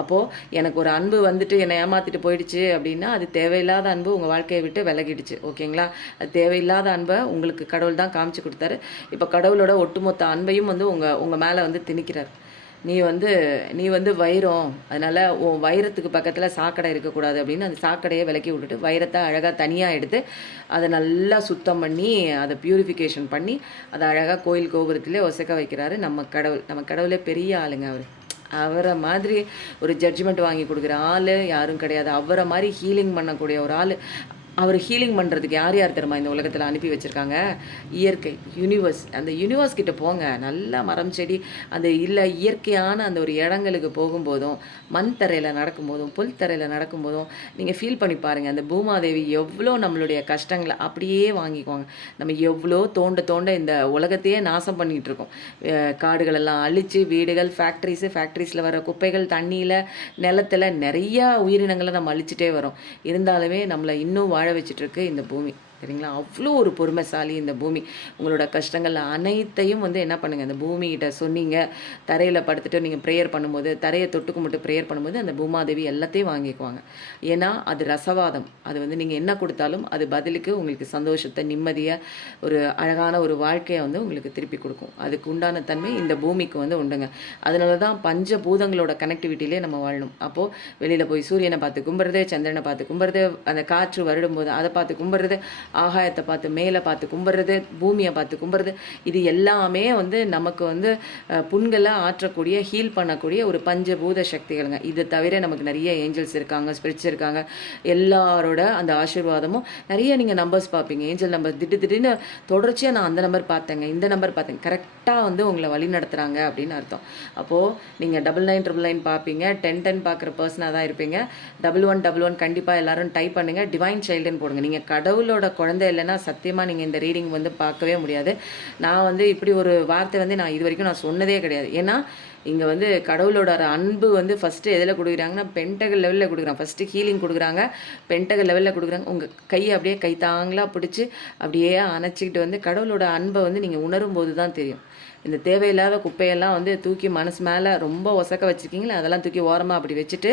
அப்போது எனக்கு ஒரு அன்பு வந்துட்டு என்னை ஏமாற்றிட்டு போயிடுச்சு அப்படின்னா அது தேவையில்லாத அன்பு உங்கள் வாழ்க்கையை விட்டு விலகிடுச்சு. ஓகேங்களா? அது தேவையில்லாத அன்பை உங்களுக்கு கடவுள் தான் காமிச்சு கொடுத்தாரு. இப்போ கடவுளோட ஒட்டுமொத்த அன்பையும் வந்து உங்கள் மேலே வந்து திணிக்கிறார். நீ வந்து வைரம், அதனால் உன் வைரத்துக்கு பக்கத்தில் சாக்கடை இருக்கக்கூடாது அப்படின்னு அந்த சாக்கடையை விலக்கி விட்டுட்டு வைரத்தை அழகாக தனியாக எடுத்து அதை நல்லா சுத்தம் பண்ணி அதை பியூரிஃபிகேஷன் பண்ணி அதை அழகாக கோயில் கோபுரத்திலே ஒசக்க வைக்கிறாரு நம்ம கடவுள். நம்ம கடவுளே பெரிய ஆளுங்க அவர். அவரை மாதிரி ஒரு ஜட்ஜ்மெண்ட் வாங்கி கொடுக்குற ஆள் யாரும் கிடையாது. அவரை மாதிரி ஹீலிங் பண்ணக்கூடிய ஒரு ஆள். அவர் ஹீலிங் பண்ணுறதுக்கு யார் யார் தெரியுமா இந்த உலகத்தில் அனுப்பி வச்சுருக்காங்க? இயற்கை, யூனிவர்ஸ். அந்த யூனிவர்ஸ் கிட்ட போங்க. நல்லா மரம் செடி அந்த இல்லை இயற்கையான அந்த ஒரு இடங்களுக்கு போகும்போதும், மண் தரையில் நடக்கும்போதும், புல் தரையில் நடக்கும்போதும் நீங்கள் ஃபீல் பண்ணி பாருங்கள். அந்த பூமாதேவி எவ்வளோ நம்மளுடைய கஷ்டங்களை அப்படியே வாங்கிக்குவாங்க. நம்ம எவ்வளோ தோண்ட தோண்ட இந்த உலகத்தையே நாசம் பண்ணிகிட்டு இருக்கோம். காடுகளெல்லாம் அழித்து வீடுகள், ஃபேக்ட்ரிஸில் வர குப்பைகள், தண்ணியில், நிலத்தில் நிறையா உயிரினங்களை நம்ம அழிச்சிட்டே வரோம். இருந்தாலுமே நம்மளை இன்னும் வாழ வச்சிட்ருக்கு இந்த பூமி. சரிங்களா? அவ்வளோ ஒரு பொறுமைசாலி இந்த பூமி. உங்களோட கஷ்டங்கள் அனைத்தையும் வந்து என்ன பண்ணுங்கள், அந்த பூமிகிட்ட சொன்னீங்க. தரையில் படுத்துட்டு நீங்கள் ப்ரேயர் பண்ணும்போது, தரையை தொட்டு கும்பிட்டு ப்ரேயர் பண்ணும்போது அந்த பூமாதேவி எல்லாத்தையும் வாங்கிக்குவாங்க. ஏன்னா அது ரசவாதம். அது வந்து நீங்கள் என்ன கொடுத்தாலும் அது பதிலுக்கு உங்களுக்கு சந்தோஷத்தை, நிம்மதியை, ஒரு அழகான ஒரு வாழ்க்கையை வந்து உங்களுக்கு திருப்பி கொடுக்கும். அதுக்கு உண்டான தன்மை இந்த பூமிக்கு வந்து உண்டுங்க. அதனால தான் பஞ்சபூதங்களோட கனெக்டிவிட்டிலே நம்ம வாழணும். அப்போது வெளியில் போய் சூரியனை பார்த்து கும்பிட்றது, சந்திரனை பார்த்து கும்பிட்றது, அந்த காற்று வருடும்போது அதை பார்த்து கும்பிட்றது, ஆகாயத்தை பார்த்து மேலே பார்த்து கும்பிட்றது, பூமியை பார்த்து கும்பிட்றது, இது எல்லாமே வந்து நமக்கு வந்து புண்களை ஆற்றக்கூடிய, ஹீல் பண்ணக்கூடிய ஒரு பஞ்சபூத சக்திகளுங்க. இது தவிர நமக்கு நிறைய ஏஞ்சல்ஸ் இருக்காங்க, ஸ்பிரிட்ஸ் இருக்காங்க. எல்லாரோட அந்த ஆசீர்வாதமும் நிறைய நீங்கள் நம்பர்ஸ் பார்ப்பீங்க. ஏஞ்சல் நம்பர் திடீர்னு தொடர்ச்சியாக நான் அந்த நம்பர் பார்த்தேங்க, இந்த நம்பர் பார்த்தேங்க, கரெக்டாக வந்து உங்களை வழி நடத்துகிறாங்க அப்படின்னு அர்த்தம். அப்போது நீங்கள் 9999 பார்ப்பீங்க, 1010 பார்க்குற பர்சனாக தான் இருப்பீங்க. 1111 கண்டிப்பாக எல்லாரும் டைப் பண்ணுங்கள், டிவைன் சைல்டுன்னு போடுங்க. நீங்கள் கடவுளோட குழந்தை இல்லைன்னா சத்தியமாக நீங்கள் இந்த ரீடிங் வந்து பார்க்கவே முடியாது. நான் வந்து இப்படி ஒரு வார்த்தை வந்து நான் இது வரைக்கும் நான் சொன்னதே கிடையாது. ஏன்னா இங்கே வந்து கடவுளோட அன்பு வந்து ஃபஸ்ட்டு எதில் கொடுக்குறாங்கன்னா பென்டகல் லெவலில் கொடுக்குறாங்க. ஃபஸ்ட்டு ஹீலிங் கொடுக்குறாங்க, பென்டகல் லெவலில் கொடுக்குறாங்க. உங்கள் கையை அப்படியே கைத்தாங்களாக பிடிச்சி அப்படியே அணைச்சிக்கிட்டு வந்து கடவுளோட அன்பை வந்து நீங்கள் உணரும் போது தான் தெரியும். இந்த தேவையில்லாத குப்பையெல்லாம் வந்து தூக்கி மனசு மேலே ரொம்ப ஒசக்க வச்சுருக்கீங்களே, அதெல்லாம் தூக்கி ஓரமாக அப்படி வச்சுட்டு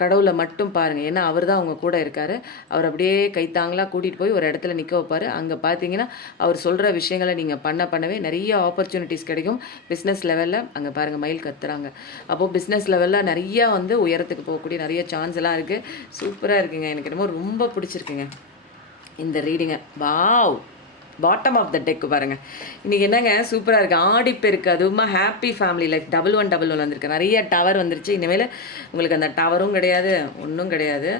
கடவுளை மட்டும் பாருங்கள். ஏன்னா அவர் தான் அவங்க கூட இருக்கார். அவர் அப்படியே கைத்தாங்களாக கூட்டிகிட்டு போய் ஒரு இடத்துல நிற்க வைப்பார். அங்கே பார்த்தீங்கன்னா அவர் சொல்கிற விஷயங்களை நீங்கள் பண்ணவே நிறைய ஆப்பர்ச்சுனிட்டிஸ் கிடைக்கும். பிஸ்னஸ் லெவலில் அங்கே பாருங்கள் மயில் கத்துறாங்க. அப்போது பிஸ்னஸ் லெவலில் நிறையா வந்து உயரத்துக்கு போகக்கூடிய நிறைய சான்ஸ் எல்லாம் இருக்குது. சூப்பராக இருக்குங்க. எனக்கு என்னமோ ரொம்ப பிடிச்சிருக்குங்க இந்த ரீடிங்கை. Wow, bottom of the deck பாருங்கள். இன்றைக்கி என்னங்க சூப்பராக இருக்குது. ஆடிப்பெருக்கு, அதுவுமா ஹாப்பி ஃபேமிலி லைஃப் 1111 வந்திருக்கு. நிறைய டவர் வந்துருச்சு. இனிமேல் உங்களுக்கு அந்த டவரும் கிடையாது, ஒன்றும் கிடையாது.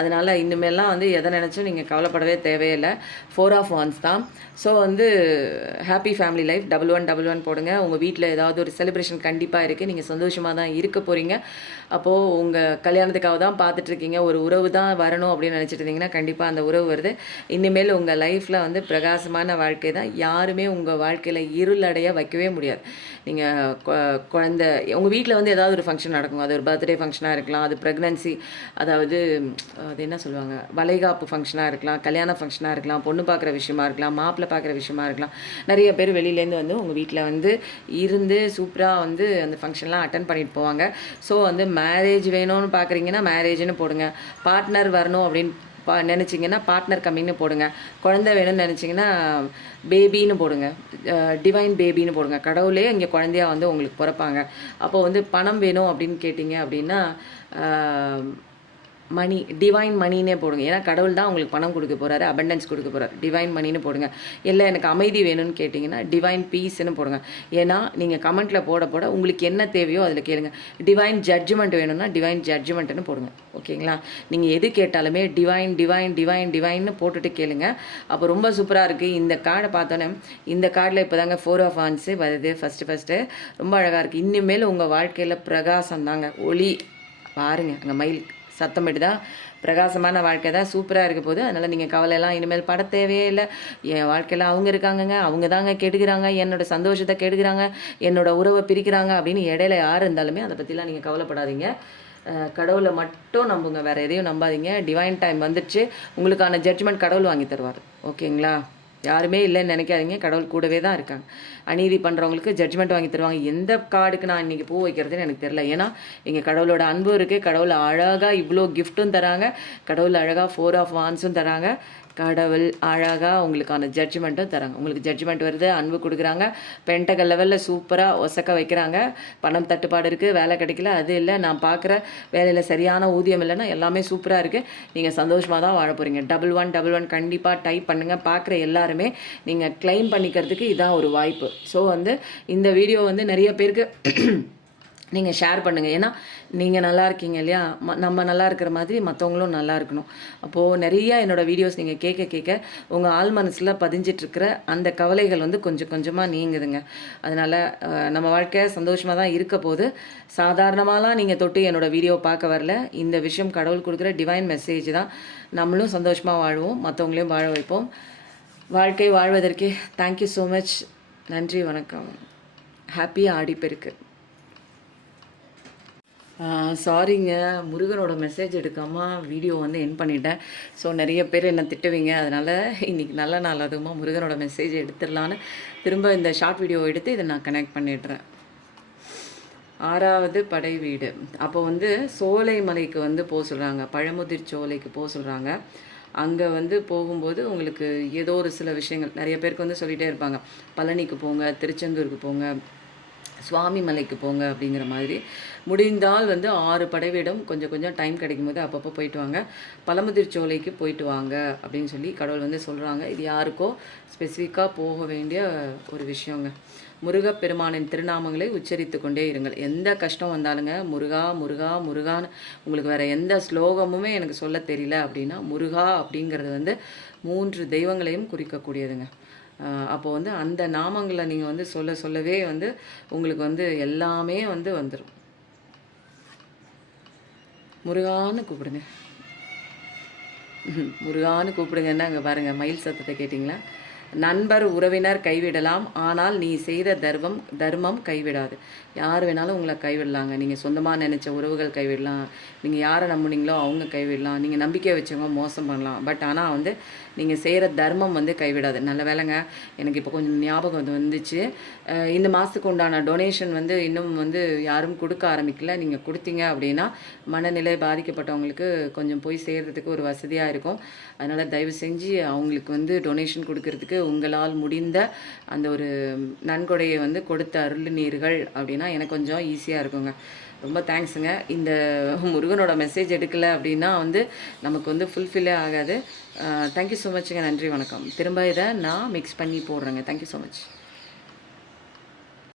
அதனால் இனிமேலாம் வந்து எதை நினச்சும் நீங்கள் கவலைப்படவே தேவையில்லை. 4 ஆஃப் வான்ஸ் தான். ஸோ வந்து ஹாப்பி ஃபேமிலி லைஃப் 1111 போடுங்க. உங்கள் வீட்டில் ஏதாவது ஒரு செலிப்ரேஷன் கண்டிப்பாக இருக்குது. நீங்கள் சந்தோஷமாக தான் இருக்க போகிறீங்க. அப்போது உங்கள் கல்யாணத்துக்காக தான் பார்த்துட்ருக்கீங்க. ஒரு உறவு தான் வரணும் அப்படின்னு நினச்சிட்டு இருந்தீங்கன்னா கண்டிப்பாக அந்த உறவு வருது. இனிமேல் உங்கள் லைஃப்பில் வந்து பிரகாசமான வாழ்க்கை தான். யாருமே உங்கள் வாழ்க்கையில் இருளடைய வைக்கவே முடியாது. நீங்கள் குழந்தை உங்கள் வீட்டில் வந்து ஏதாவது ஒரு ஃபங்க்ஷன் நடக்கும். அது ஒரு பர்த்டே ஃபங்க்ஷனாக இருக்கலாம், அது ப்ரெக்னன்சி, அதாவது அது என்ன சொல்லுவாங்க, வளைகாப்பு ஃபங்க்ஷனாக இருக்கலாம், கல்யாண ஃபங்க்ஷனாக இருக்கலாம், பொண்ணு பார்க்குற விஷயமா இருக்கலாம், மாப்பிள்ளை பார்க்குற விஷயமா இருக்கலாம். நிறைய பேர் வெளியிலேருந்து வந்து உங்கள் வீட்டில் வந்து இருந்து சூப்பராக வந்து அந்த ஃபங்க்ஷன்லாம் அட்டன் பண்ணிட்டு போவாங்க. ஸோ வந்து மேரேஜ் வேணும்னு பார்க்குறீங்கன்னா மேரேஜ்னு போடுங்க. பார்ட்னர் வரணும் அப்படின்னு நினச்சிங்கன்னா பார்ட்னர் கம்மின்னு போடுங்க. குழந்தை வேணும்னு நினச்சிங்கன்னா பேபின்னு போடுங்க, டிவைன் பேபின்னு போடுங்க. கடவுளே இங்கே குழந்தையாக வந்து உங்களுக்கு பிறப்பாங்க. அப்போது வந்து பணம் வேணும் அப்படின்னு கேட்டிங்க அப்படின்னா மணி, டிவைன் மணின்னே போடுங்க. ஏன்னா கடவுள் தான் உங்களுக்கு பணம் கொடுக்க போகிறாரு, அபண்டன்ஸ் கொடுக்க போகிறாரு. டிவைன் மணின்னு போடுங்க. இல்லை எனக்கு அமைதி வேணும்னு கேட்டிங்கன்னா டிவைன் பீஸ்ன்னு போடுங்க. ஏன்னா நீங்கள் கமெண்ட்டில் போட போட உங்களுக்கு என்ன தேவையோ அதில் கேளுங்க. டிவைன் ஜட்ஜ்மெண்ட் வேணும்னா டிவைன் ஜட்ஜ்மெண்ட்டுன்னு போடுங்க. ஓகேங்களா? நீங்கள் எது கேட்டாலுமே டிவைன் டிவைன் டிவைன் டிவைன்னு போட்டுட்டு கேளுங்க. அப்போ ரொம்ப சூப்பராக இருக்குது. இந்த கார்டை பார்த்தோன்னே இந்த கார்டில் இப்போ தாங்க 4 ஆஃப் வாண்ட்ஸு வருது ஃபஸ்ட்டு ரொம்ப அழகாக இருக்குது. இனிமேல் உங்கள் வாழ்க்கையில் பிரகாசம் தாங்க, ஒளி பாருங்கள். அங்கே மயில் சத்தமிட்டு தான் பிரகாசமான வாழ்க்கை தான் சூப்பராக இருக்க போகுது. அதனால் நீங்கள் கவலையெல்லாம் இனிமேல் பட தேவையே இல்லை. என் வாழ்க்கையில் அவங்க இருக்காங்கங்க, அவங்க தாங்க கெடுக்கிறாங்க, என்னோடய சந்தோஷத்தை கெடுக்கிறாங்க, என்னோடய உறவை பிரிக்கிறாங்க அப்படின்னு இடையில யார் இருந்தாலுமே அதை பற்றிலாம் நீங்கள் கவலைப்படாதீங்க. கடவுளை மட்டும் நம்புங்க, வேறு எதையும் நம்பாதீங்க. டிவைன் டைம் வந்துடுச்சு, உங்களுக்கான ஜட்ஜ்மெண்ட் கடவுள் வாங்கி தருவார். ஓகேங்களா? யாருமே இல்லைன்னு நினைக்காதீங்க, கடவுள் கூடவே தான் இருக்காங்க. அநீதி பண்ணுறவங்களுக்கு ஜட்ஜ்மெண்ட் வாங்கி தருவாங்க. எந்த கார்டுக்கு நான் இன்றைக்கி பூ வைக்கிறதுன்னு எனக்கு தெரில. ஏன்னா எங்கள் கடவுளோட அன்பு இருக்குது. கடவுள் அழகாக இவ்வளோ கிஃப்ட்டும் தராங்க, கடவுள் அழகாக 4 ஆஃப் வாண்ட்ஸும் தராங்க, கடவுள் அழகாக உங்களுக்கான ஜட்ஜ்மெண்ட்டும் தராங்க. உங்களுக்கு ஜட்ஜ்மெண்ட் வருது, அன்பு கொடுக்குறாங்க, பென்டகல் லெவலில் சூப்பராக ஒசக்க வைக்கிறாங்க. பணம் தட்டுப்பாடு இருக்குது, வேலை கிடைக்கல, அது இல்லை, நான் பார்க்குற வேலையில் சரியான ஊதியம் இல்லைன்னா எல்லாமே சூப்பராக இருக்குது. நீங்கள் சந்தோஷமாக தான் வாழ போகிறீங்க. 1111 கண்டிப்பாக டைப் பண்ணுங்கள். பார்க்குற எல்லாருமே நீங்கள் கிளைம் பண்ணிக்கிறதுக்கு இதான் ஒரு வாய்ப்பு. ஸோ இந்த வீடியோ நிறைய பேருக்கு நீங்கள் ஷேர் பண்ணுங்கள். ஏன்னா நீங்கள் நல்லா இருக்கீங்க இல்லையா? நம்ம நல்லா இருக்கிற மாதிரி மற்றவங்களும் நல்லா இருக்கணும். அப்போது நிறையா என்னோடய வீடியோஸ் நீங்கள் கேட்க கேட்க உங்கள் ஆள் மனசில் பதிஞ்சிட்ருக்கிற அந்த கவலைகள் கொஞ்சம் கொஞ்சமாக நீங்குதுங்க. அதனால் நம்ம வாழ்க்கை சந்தோஷமாக தான் இருக்க போது. சாதாரணமாலாம் நீங்கள் தொட்டு என்னோடய வீடியோ பார்க்க வரல. இந்த விஷயம் கடவுள் கொடுக்குற டிவைன் மெசேஜ் தான். நம்மளும் சந்தோஷமாக வாழ்வோம், மற்றவங்களையும் வாழ வைப்போம். வாழ்க்கை வாழ்வதற்கே தேங்க்யூ ஸோ மச். நன்றி, வணக்கம். ஹாப்பி ஆடிப்பெருக்கு. சாரிங்க, முருகனோட மெசேஜ் எடுக்காமல் வீடியோ என் பண்ணிட்டேன். ஸோ நிறைய பேர் என்ன திட்டுவீங்க. அதனால் இன்றைக்கி நல்ல நாள், அதுவுமா முருகனோட மெசேஜ் எடுத்துடலான்னு திரும்ப இந்த ஷார்ட் வீடியோ எடுத்து இதை நான் கனெக்ட் பண்ணிடுறேன். 6வது படை வீடு. அப்போ சோலை மலைக்கு போக சொல்கிறாங்க, பழமுதிர் சோலைக்கு போக சொல்கிறாங்க. அங்கே போகும்போது உங்களுக்கு ஏதோ ஒரு சில விஷயங்கள் நிறைய பேருக்கு சொல்லிகிட்டே இருப்பாங்க. பழனிக்கு போங்க, திருச்செந்தூருக்கு போங்க, சுவாமி மலைக்கு போங்க அப்படிங்கிற மாதிரி. முடிந்தால் 6 படைவீடம் கொஞ்சம் கொஞ்சம் டைம் கிடைக்கும் போது அப்பப்போ போயிட்டு வாங்க. பழமுதிர் சோலைக்கு போயிட்டு வாங்க அப்படின்னு சொல்லி கடவுள் சொல்கிறாங்க. இது யாருக்கோ ஸ்பெசிஃபிக்காக போக வேண்டிய ஒரு விஷயங்க. முருகப்பெருமானின் திருநாமங்களை உச்சரித்து கொண்டே இருங்கள். எந்த கஷ்டம் வந்தாலுங்க முருகா முருகா முருகான்னு, உங்களுக்கு வேறு எந்த ஸ்லோகமுமே எனக்கு சொல்ல தெரியல அப்படின்னா முருகா அப்படிங்கிறது 3 தெய்வங்களையும் குறிக்கக்கூடியதுங்க. அப்போது அந்த நாமங்களை நீங்கள் சொல்லவே உங்களுக்கு எல்லாமே வந்துடும். முருகான்னு கூப்பிடுங்க, முருகான்னு கூப்பிடுங்கன்னா அங்கே பாருங்கள் மயில் சத்தத்தை கேட்டிங்களா? நண்பர் உறவினர் கைவிடலாம், ஆனால் நீ செய்த தர்மம் கைவிடாது. யார் வேணாலும் உங்களை கைவிடலாங்க. நீங்கள் சொந்தமாக நினச்ச உறவுகள் கைவிடலாம், நீங்கள் யாரை நம்புனீங்களோ அவங்க கைவிடலாம், நீங்கள் நம்பிக்கை வச்சவங்க மோசம் பண்ணலாம். பட் ஆனால் நீங்கள் செய்கிற தர்மம் கைவிடாது. நல்ல வேலைங்க, எனக்கு இப்போ கொஞ்சம் ஞாபகம் வந்துச்சு. இந்த மாதத்துக்கு உண்டான டொனேஷன் இன்னும் யாரும் கொடுக்க ஆரம்பிக்கல. நீங்கள் கொடுத்தீங்க அப்படின்னா மனநிலை பாதிக்கப்பட்டவங்களுக்கு கொஞ்சம் போய் சேர்கிறதுக்கு ஒரு வசதியாக இருக்கும். அதனால் தயவு செஞ்சு அவங்களுக்கு டொனேஷன் கொடுக்கறதுக்கு உங்களால் முடிந்த அந்த ஒரு நன்கொடையை கொடுத்து அருளினீர்கள் அப்படின்னா எனக்கு கொஞ்சம் ஈஸியாக இருக்குங்க. ரொம்ப தேங்க்ஸுங்க. இந்த முருகனோட மெசேஜ் எடுக்கலை அப்படின்னா நமக்கு ஃபுல்ஃபில்லே ஆகாது. தேங்க்யூ ஸோ மச்சுங்க. நன்றி, வணக்கம். திரும்ப இதை நான் மிக்ஸ் பண்ணி போடுறேங்க. Thank you so much.